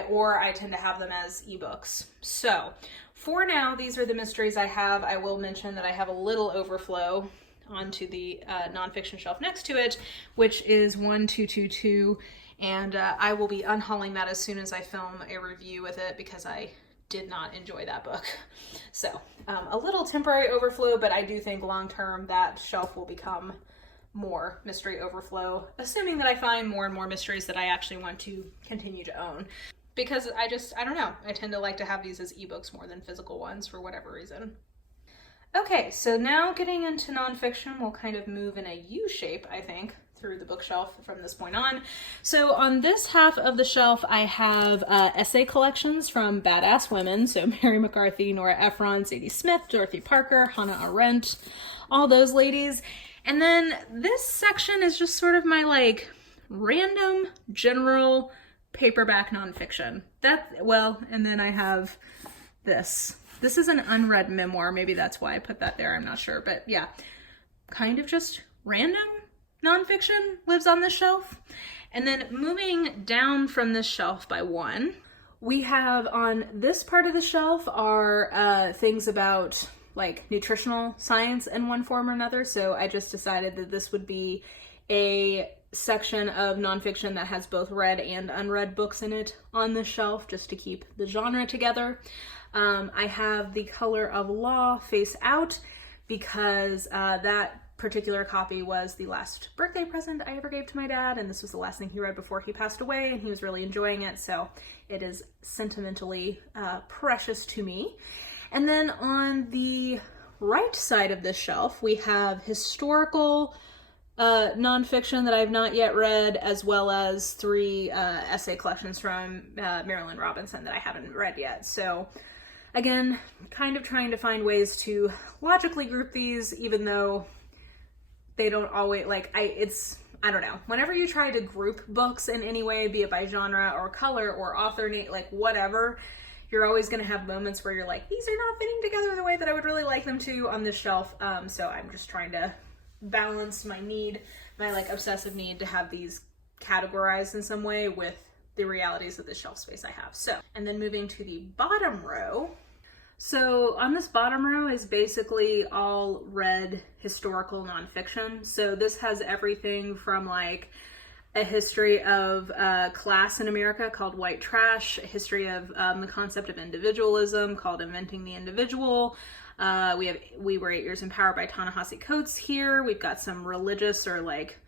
or I tend to have them as ebooks. So for now, these are the mysteries I have. I will mention that I have a little overflow onto the nonfiction shelf next to it, which is 1222, and I will be unhauling that as soon as I film a review with it, because I did not enjoy that book. So a little temporary overflow, but I do think long term that shelf will become more mystery overflow, assuming that I find more and more mysteries that I actually want to continue to own. Because I don't know, I tend to like to have these as ebooks more than physical ones for whatever reason. Okay, so now getting into nonfiction, we'll kind of move in a U shape, I think, through the bookshelf from this point on. So on this half of the shelf, I have essay collections from badass women. So Mary McCarthy, Nora Ephron, Zadie Smith, Dorothy Parker, Hannah Arendt, all those ladies. And then this section is just sort of my like random general paperback nonfiction. And then I have this. This is an unread memoir. Maybe that's why I put that there. I'm not sure. But yeah, kind of just random nonfiction lives on this shelf. And then moving down from this shelf by one, we have on this part of the shelf are things about like nutritional science in one form or another. So I just decided that this would be a section of nonfiction that has both read and unread books in it on this shelf, just to keep the genre together. I have The Color of Law face out because that particular copy was the last birthday present I ever gave to my dad, and this was the last thing he read before he passed away, and he was really enjoying it, so it is sentimentally precious to me. And then on the right side of this shelf, we have historical nonfiction that I've not yet read, as well as 3 essay collections from Marilyn Robinson that I haven't read yet. So again, kind of trying to find ways to logically group these, even though they don't always, like, I don't know. Whenever you try to group books in any way, be it by genre or color or author name, like whatever, you're always going to have moments where you're like, these are not fitting together the way that I would really like them to on this shelf. So I'm just trying to balance my like obsessive need to have these categorized in some way with the realities of the shelf space I have. So, and then moving to the bottom row. So on this bottom row is basically all read historical nonfiction. So this has everything from like a history of class in America called White Trash, a history of the concept of individualism called Inventing the Individual. We Were 8 Years in Power by Ta-Nehisi Coates here. We've got some religious or like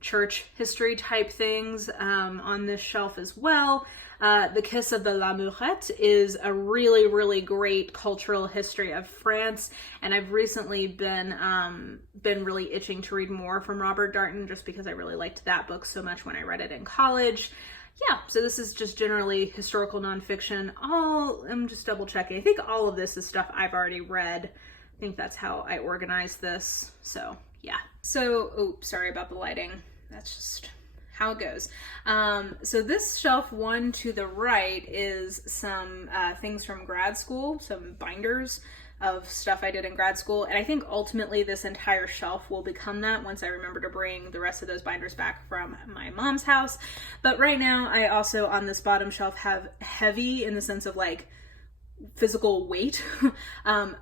church history type things on this shelf as well. The Kiss of the La Mourette is a really, really great cultural history of France, and I've recently been really itching to read more from Robert Darnton just because I really liked that book so much when I read it in college. Yeah, so this is just generally historical nonfiction. I'm just double checking. I think all of this is stuff I've already read. I think that's how I organized this. So yeah. So, sorry about the lighting. That's just how it goes. So this shelf one to the right is some things from grad school, some binders of stuff I did in grad school. And I think ultimately this entire shelf will become that once I remember to bring the rest of those binders back from my mom's house. But right now I also on this bottom shelf have heavy in the sense of like physical weight,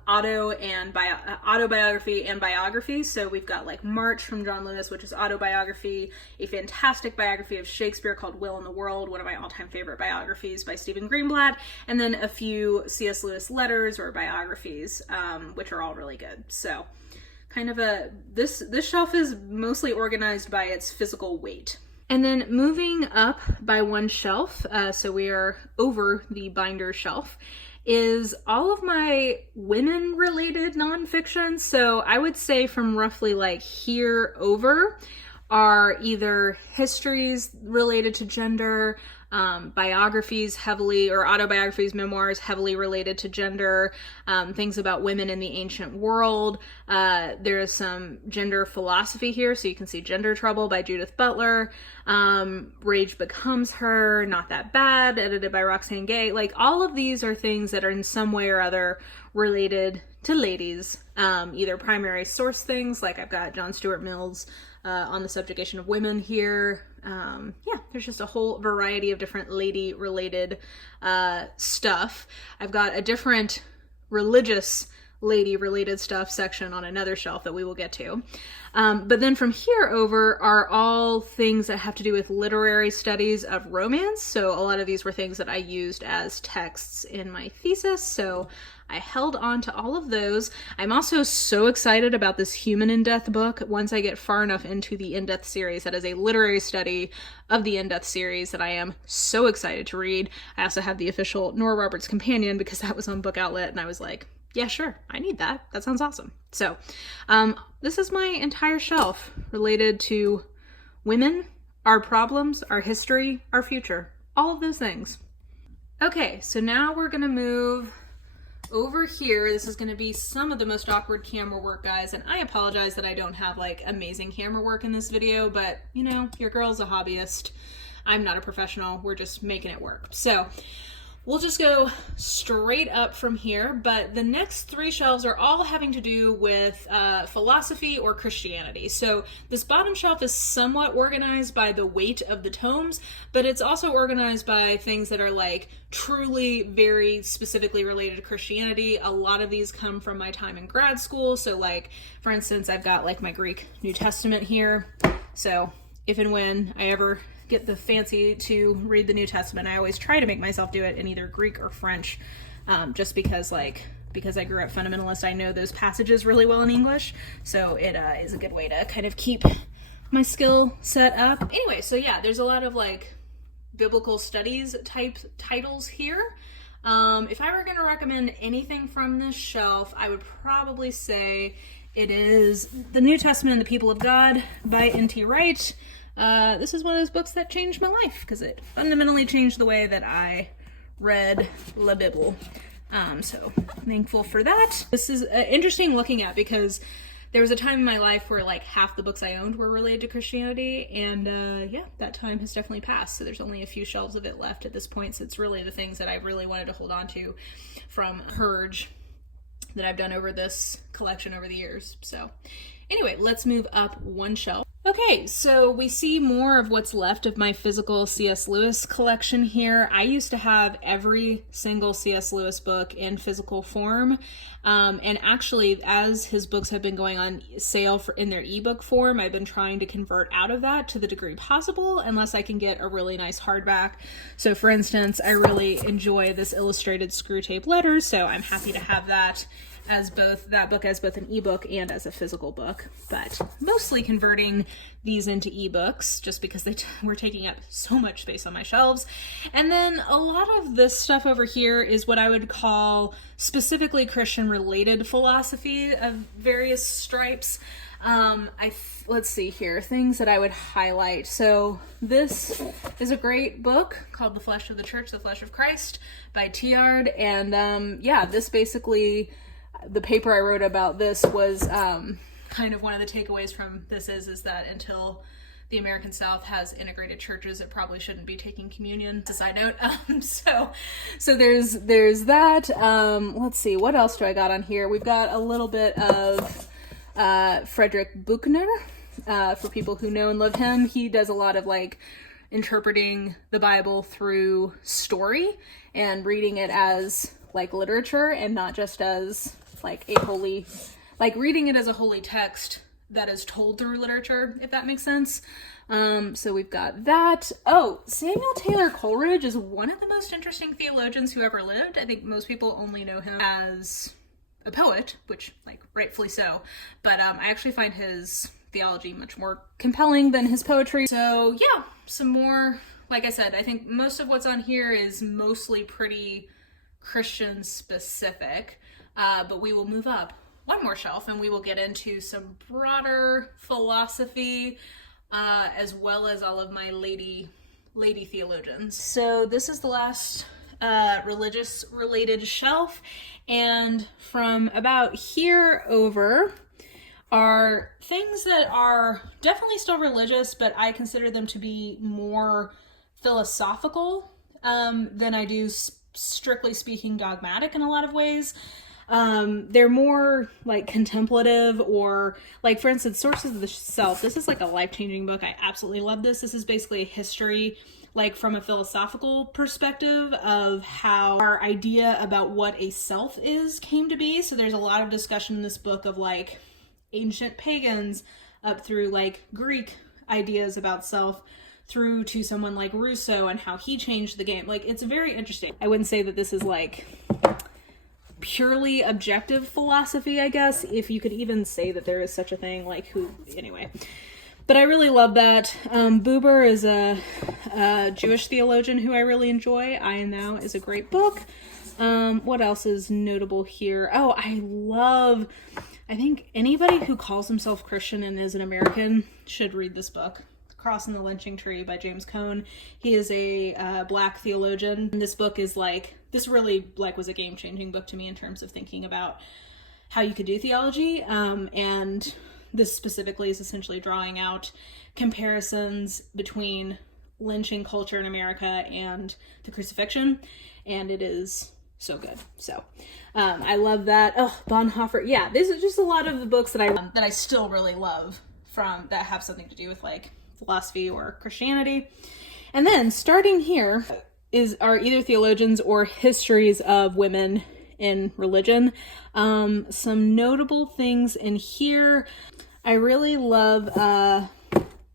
autobiography and biography. So we've got like March from John Lewis, which is autobiography, a fantastic biography of Shakespeare called Will in the World, one of my all-time favorite biographies by Stephen Greenblatt, and then a few C.S. Lewis letters or biographies, which are all really good. So kind of this shelf is mostly organized by its physical weight. And then moving up by one shelf, so we are over the binder shelf, is all of my women-related nonfiction. So I would say from roughly like here over are either histories related to gender, biographies heavily, or autobiographies, memoirs heavily related to gender, things about women in the ancient world. There is some gender philosophy here, so you can see Gender Trouble by Judith Butler, Rage Becomes Her, Not That Bad, edited by Roxane Gay. Like all of these are things that are in some way or other related to ladies, either primary source things, like I've got John Stuart Mill's on the subjugation of women here. Yeah, there's just a whole variety of different lady-related stuff. I've got a different religious lady-related stuff section on another shelf that we will get to. But then from here over are all things that have to do with literary studies of romance. So a lot of these were things that I used as texts in my thesis, so I held on to all of those. I'm also so excited about this Human in Death book once I get far enough into the In Death series. That is a literary study of the In Death series that I am so excited to read. I also have the official Nora Roberts Companion because that was on Book Outlet, and I was like, yeah, sure, I need that. That sounds awesome. So this is my entire shelf related to women, our problems, our history, our future, all of those things. Okay, so now we're gonna move over here. This is going to be some of the most awkward camera work, guys, and I apologize that I don't have like amazing camera work in this video, but you know, your girl's a hobbyist. I'm not a professional. We're just making it work. So we'll just go straight up from here, but the next 3 shelves are all having to do with philosophy or Christianity. So this bottom shelf is somewhat organized by the weight of the tomes, but it's also organized by things that are like truly very specifically related to Christianity. A lot of these come from my time in grad school. So like, for instance, I've got like my Greek New Testament here. So if and when I ever get the fancy to read the New Testament, I always try to make myself do it in either Greek or French, just because like because I grew up fundamentalist, I know those passages really well in English, so it is a good way to kind of keep my skill set up. Anyway, so yeah, there's a lot of like biblical studies type titles here. If I were going to recommend anything from this shelf, I would probably say it is The New Testament and the People of God by N.T. Wright. This is one of those books that changed my life because it fundamentally changed the way that I read the Bible. So thankful for that. This is interesting looking at because there was a time in my life where like half the books I owned were related to Christianity, and yeah, that time has definitely passed. So there's only a few shelves of it left at this point. So it's really the things that I really wanted to hold on to from Purge that I've done over this collection over the years. So anyway, let's move up one shelf. Okay, so we see more of what's left of my physical C.S. Lewis collection here. I used to have every single C.S. Lewis book in physical form, and actually, as his books have been going on sale in their ebook form, I've been trying to convert out of that to the degree possible, unless I can get a really nice hardback. So for instance, I really enjoy this illustrated Screwtape Letters, so I'm happy to have that as both an ebook and as a physical book, but mostly converting these into ebooks just because they were taking up so much space on my shelves. And then a lot of this stuff over here is what I would call specifically Christian related philosophy of various stripes. Let's see here, things that I would highlight. So this is a great book called The Flesh of the Church, The Flesh of Christ by Teilhard. And yeah, this basically, the paper I wrote about this was kind of one of the takeaways from this is that until the American South has integrated churches, it probably shouldn't be taking communion. As a side note, so there's that. Let's see, what else do I got on here? We've got a little bit of Frederick Buechner. For people who know and love him, he does a lot of like interpreting the Bible through story and reading it as like literature and not just as like a holy, like reading it as a holy text that is told through literature, if that makes sense. So we've got that. Oh, Samuel Taylor Coleridge is one of the most interesting theologians who ever lived. I think most people only know him as a poet, which like rightfully so, but I actually find his theology much more compelling than his poetry. So yeah, some more, like I said, I think most of what's on here is mostly pretty Christian specific, but we will move up one more shelf and we will get into some broader philosophy, as well as all of my lady theologians. So this is the last religious related shelf, and from about here over are things that are definitely still religious, but I consider them to be more philosophical than I do strictly speaking dogmatic in a lot of ways. They're more like contemplative, or like, for instance, Sources of the Self. This is like a life-changing book. I absolutely love this. This is basically a history, like from a philosophical perspective, of how our idea about what a self is came to be. So there's a lot of discussion in this book of like ancient pagans up through like Greek ideas about self, through to someone like Rousseau and how he changed the game. Like, it's very interesting. I wouldn't say that this is like purely objective philosophy, I guess, if you could even say that there is such a thing, like anyway. But I really love that. Buber is a Jewish theologian who I really enjoy. I Am Thou is a great book. What else is notable here? Oh, I think anybody who calls himself Christian and is an American should read this book, Crossing the Lynching Tree by James Cone. He is a Black theologian. And this book is like, this really like was a game-changing book to me in terms of thinking about how you could do theology. And this specifically is essentially drawing out comparisons between lynching culture in America and the crucifixion. And it is so good. So I love that. Oh, Bonhoeffer. Yeah, this is just a lot of the books that I still really love from that have something to do with like philosophy or Christianity. And then starting here are either theologians or histories of women in religion. Some notable things in here. I really love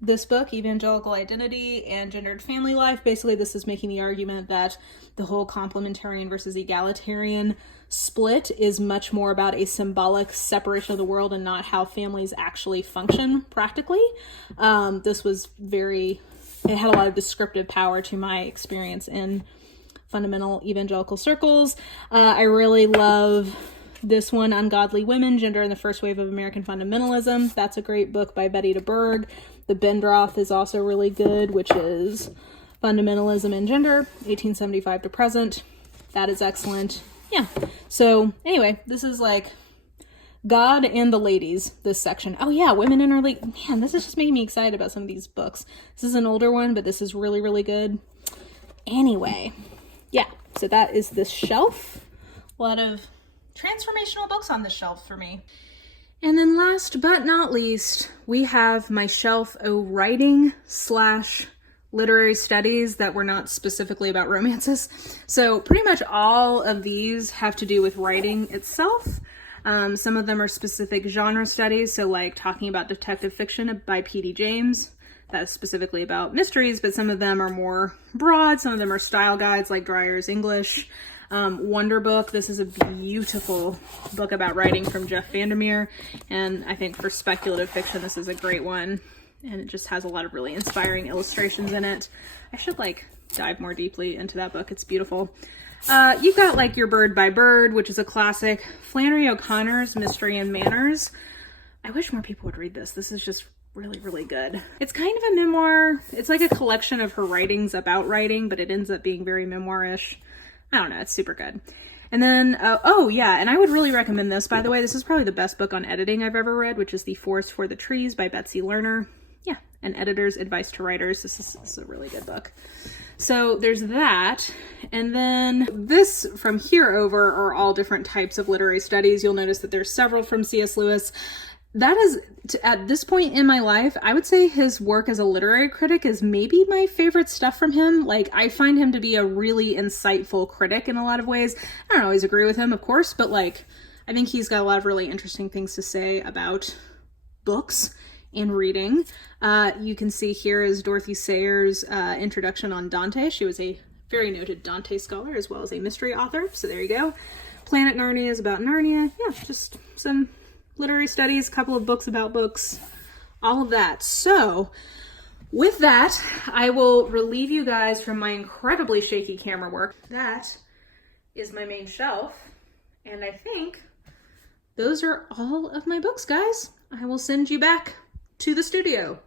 this book, Evangelical Identity and Gendered Family Life, basically this is making the argument that the whole complementarian versus egalitarian split is much more about a symbolic separation of the world and not how families actually function practically. This was it had a lot of descriptive power to my experience in fundamental evangelical circles. I really love this one, Ungodly Women, Gender in the First Wave of American Fundamentalism. That's a great book by Betty DeBerg. The Bendroth is also really good, which is Fundamentalism and Gender, 1875 to Present. That is excellent. Yeah. So anyway, this is like God and the Ladies, this section. Oh yeah, Women in Our League. Man, this is just making me excited about some of these books. This is an older one, but this is really, really good. Anyway, yeah. So that is this shelf. A lot of transformational books on this shelf for me. And then last but not least, we have my shelf of writing / literary studies that were not specifically about romances. So pretty much all of these have to do with writing itself. Some of them are specific genre studies, so like talking about detective fiction by P.D. James. That's specifically about mysteries, but some of them are more broad. Some of them are style guides like Dreyer's English. Wonder Book. This is a beautiful book about writing from Jeff Vandermeer, and I think for speculative fiction this is a great one, and it just has a lot of really inspiring illustrations in it. I should like dive more deeply into that book. It's beautiful. You've got like Your Bird by Bird, which is a classic. Flannery O'Connor's Mystery and Manners. I wish more people would read this. This is just really, really good. It's kind of a memoir. It's like a collection of her writings about writing, but it ends up being very memoir-ish. I don't know, it's super good. And then, oh yeah, and I would really recommend this, by the way. This is probably the best book on editing I've ever read, which is The Forest for the Trees by Betsy Lerner. Yeah, An Editor's Advice to Writers. This is a really good book. So there's that. And then this from here over are all different types of literary studies. You'll notice that there's several from C.S. Lewis. That is, at this point in my life, I would say his work as a literary critic is maybe my favorite stuff from him. Like, I find him to be a really insightful critic in a lot of ways. I don't always agree with him, of course, but like, I think he's got a lot of really interesting things to say about books and reading. You can see here is Dorothy Sayers' introduction on Dante. She was a very noted Dante scholar as well as a mystery author, so there you go. Planet Narnia is about Narnia. Yeah, just some literary studies, a couple of books about books, all of that. So with that, I will relieve you guys from my incredibly shaky camera work. That is my main shelf, and I think those are all of my books, guys. I will send you back to the studio.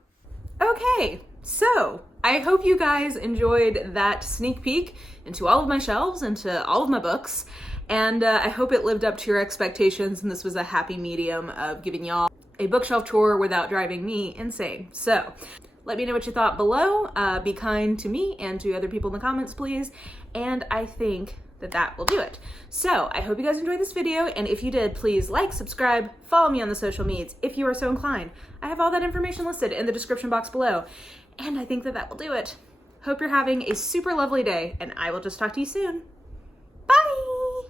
Okay, so I hope you guys enjoyed that sneak peek into all of my shelves, into all of my books. And I hope it lived up to your expectations and this was a happy medium of giving y'all a bookshelf tour without driving me insane. So let me know what you thought below. Be kind to me and to other people in the comments, please. And I think that will do it. So I hope you guys enjoyed this video. And if you did, please like, subscribe, follow me on the social medias if you are so inclined. I have all that information listed in the description box below. And I think that will do it. Hope you're having a super lovely day and I will just talk to you soon. Bye!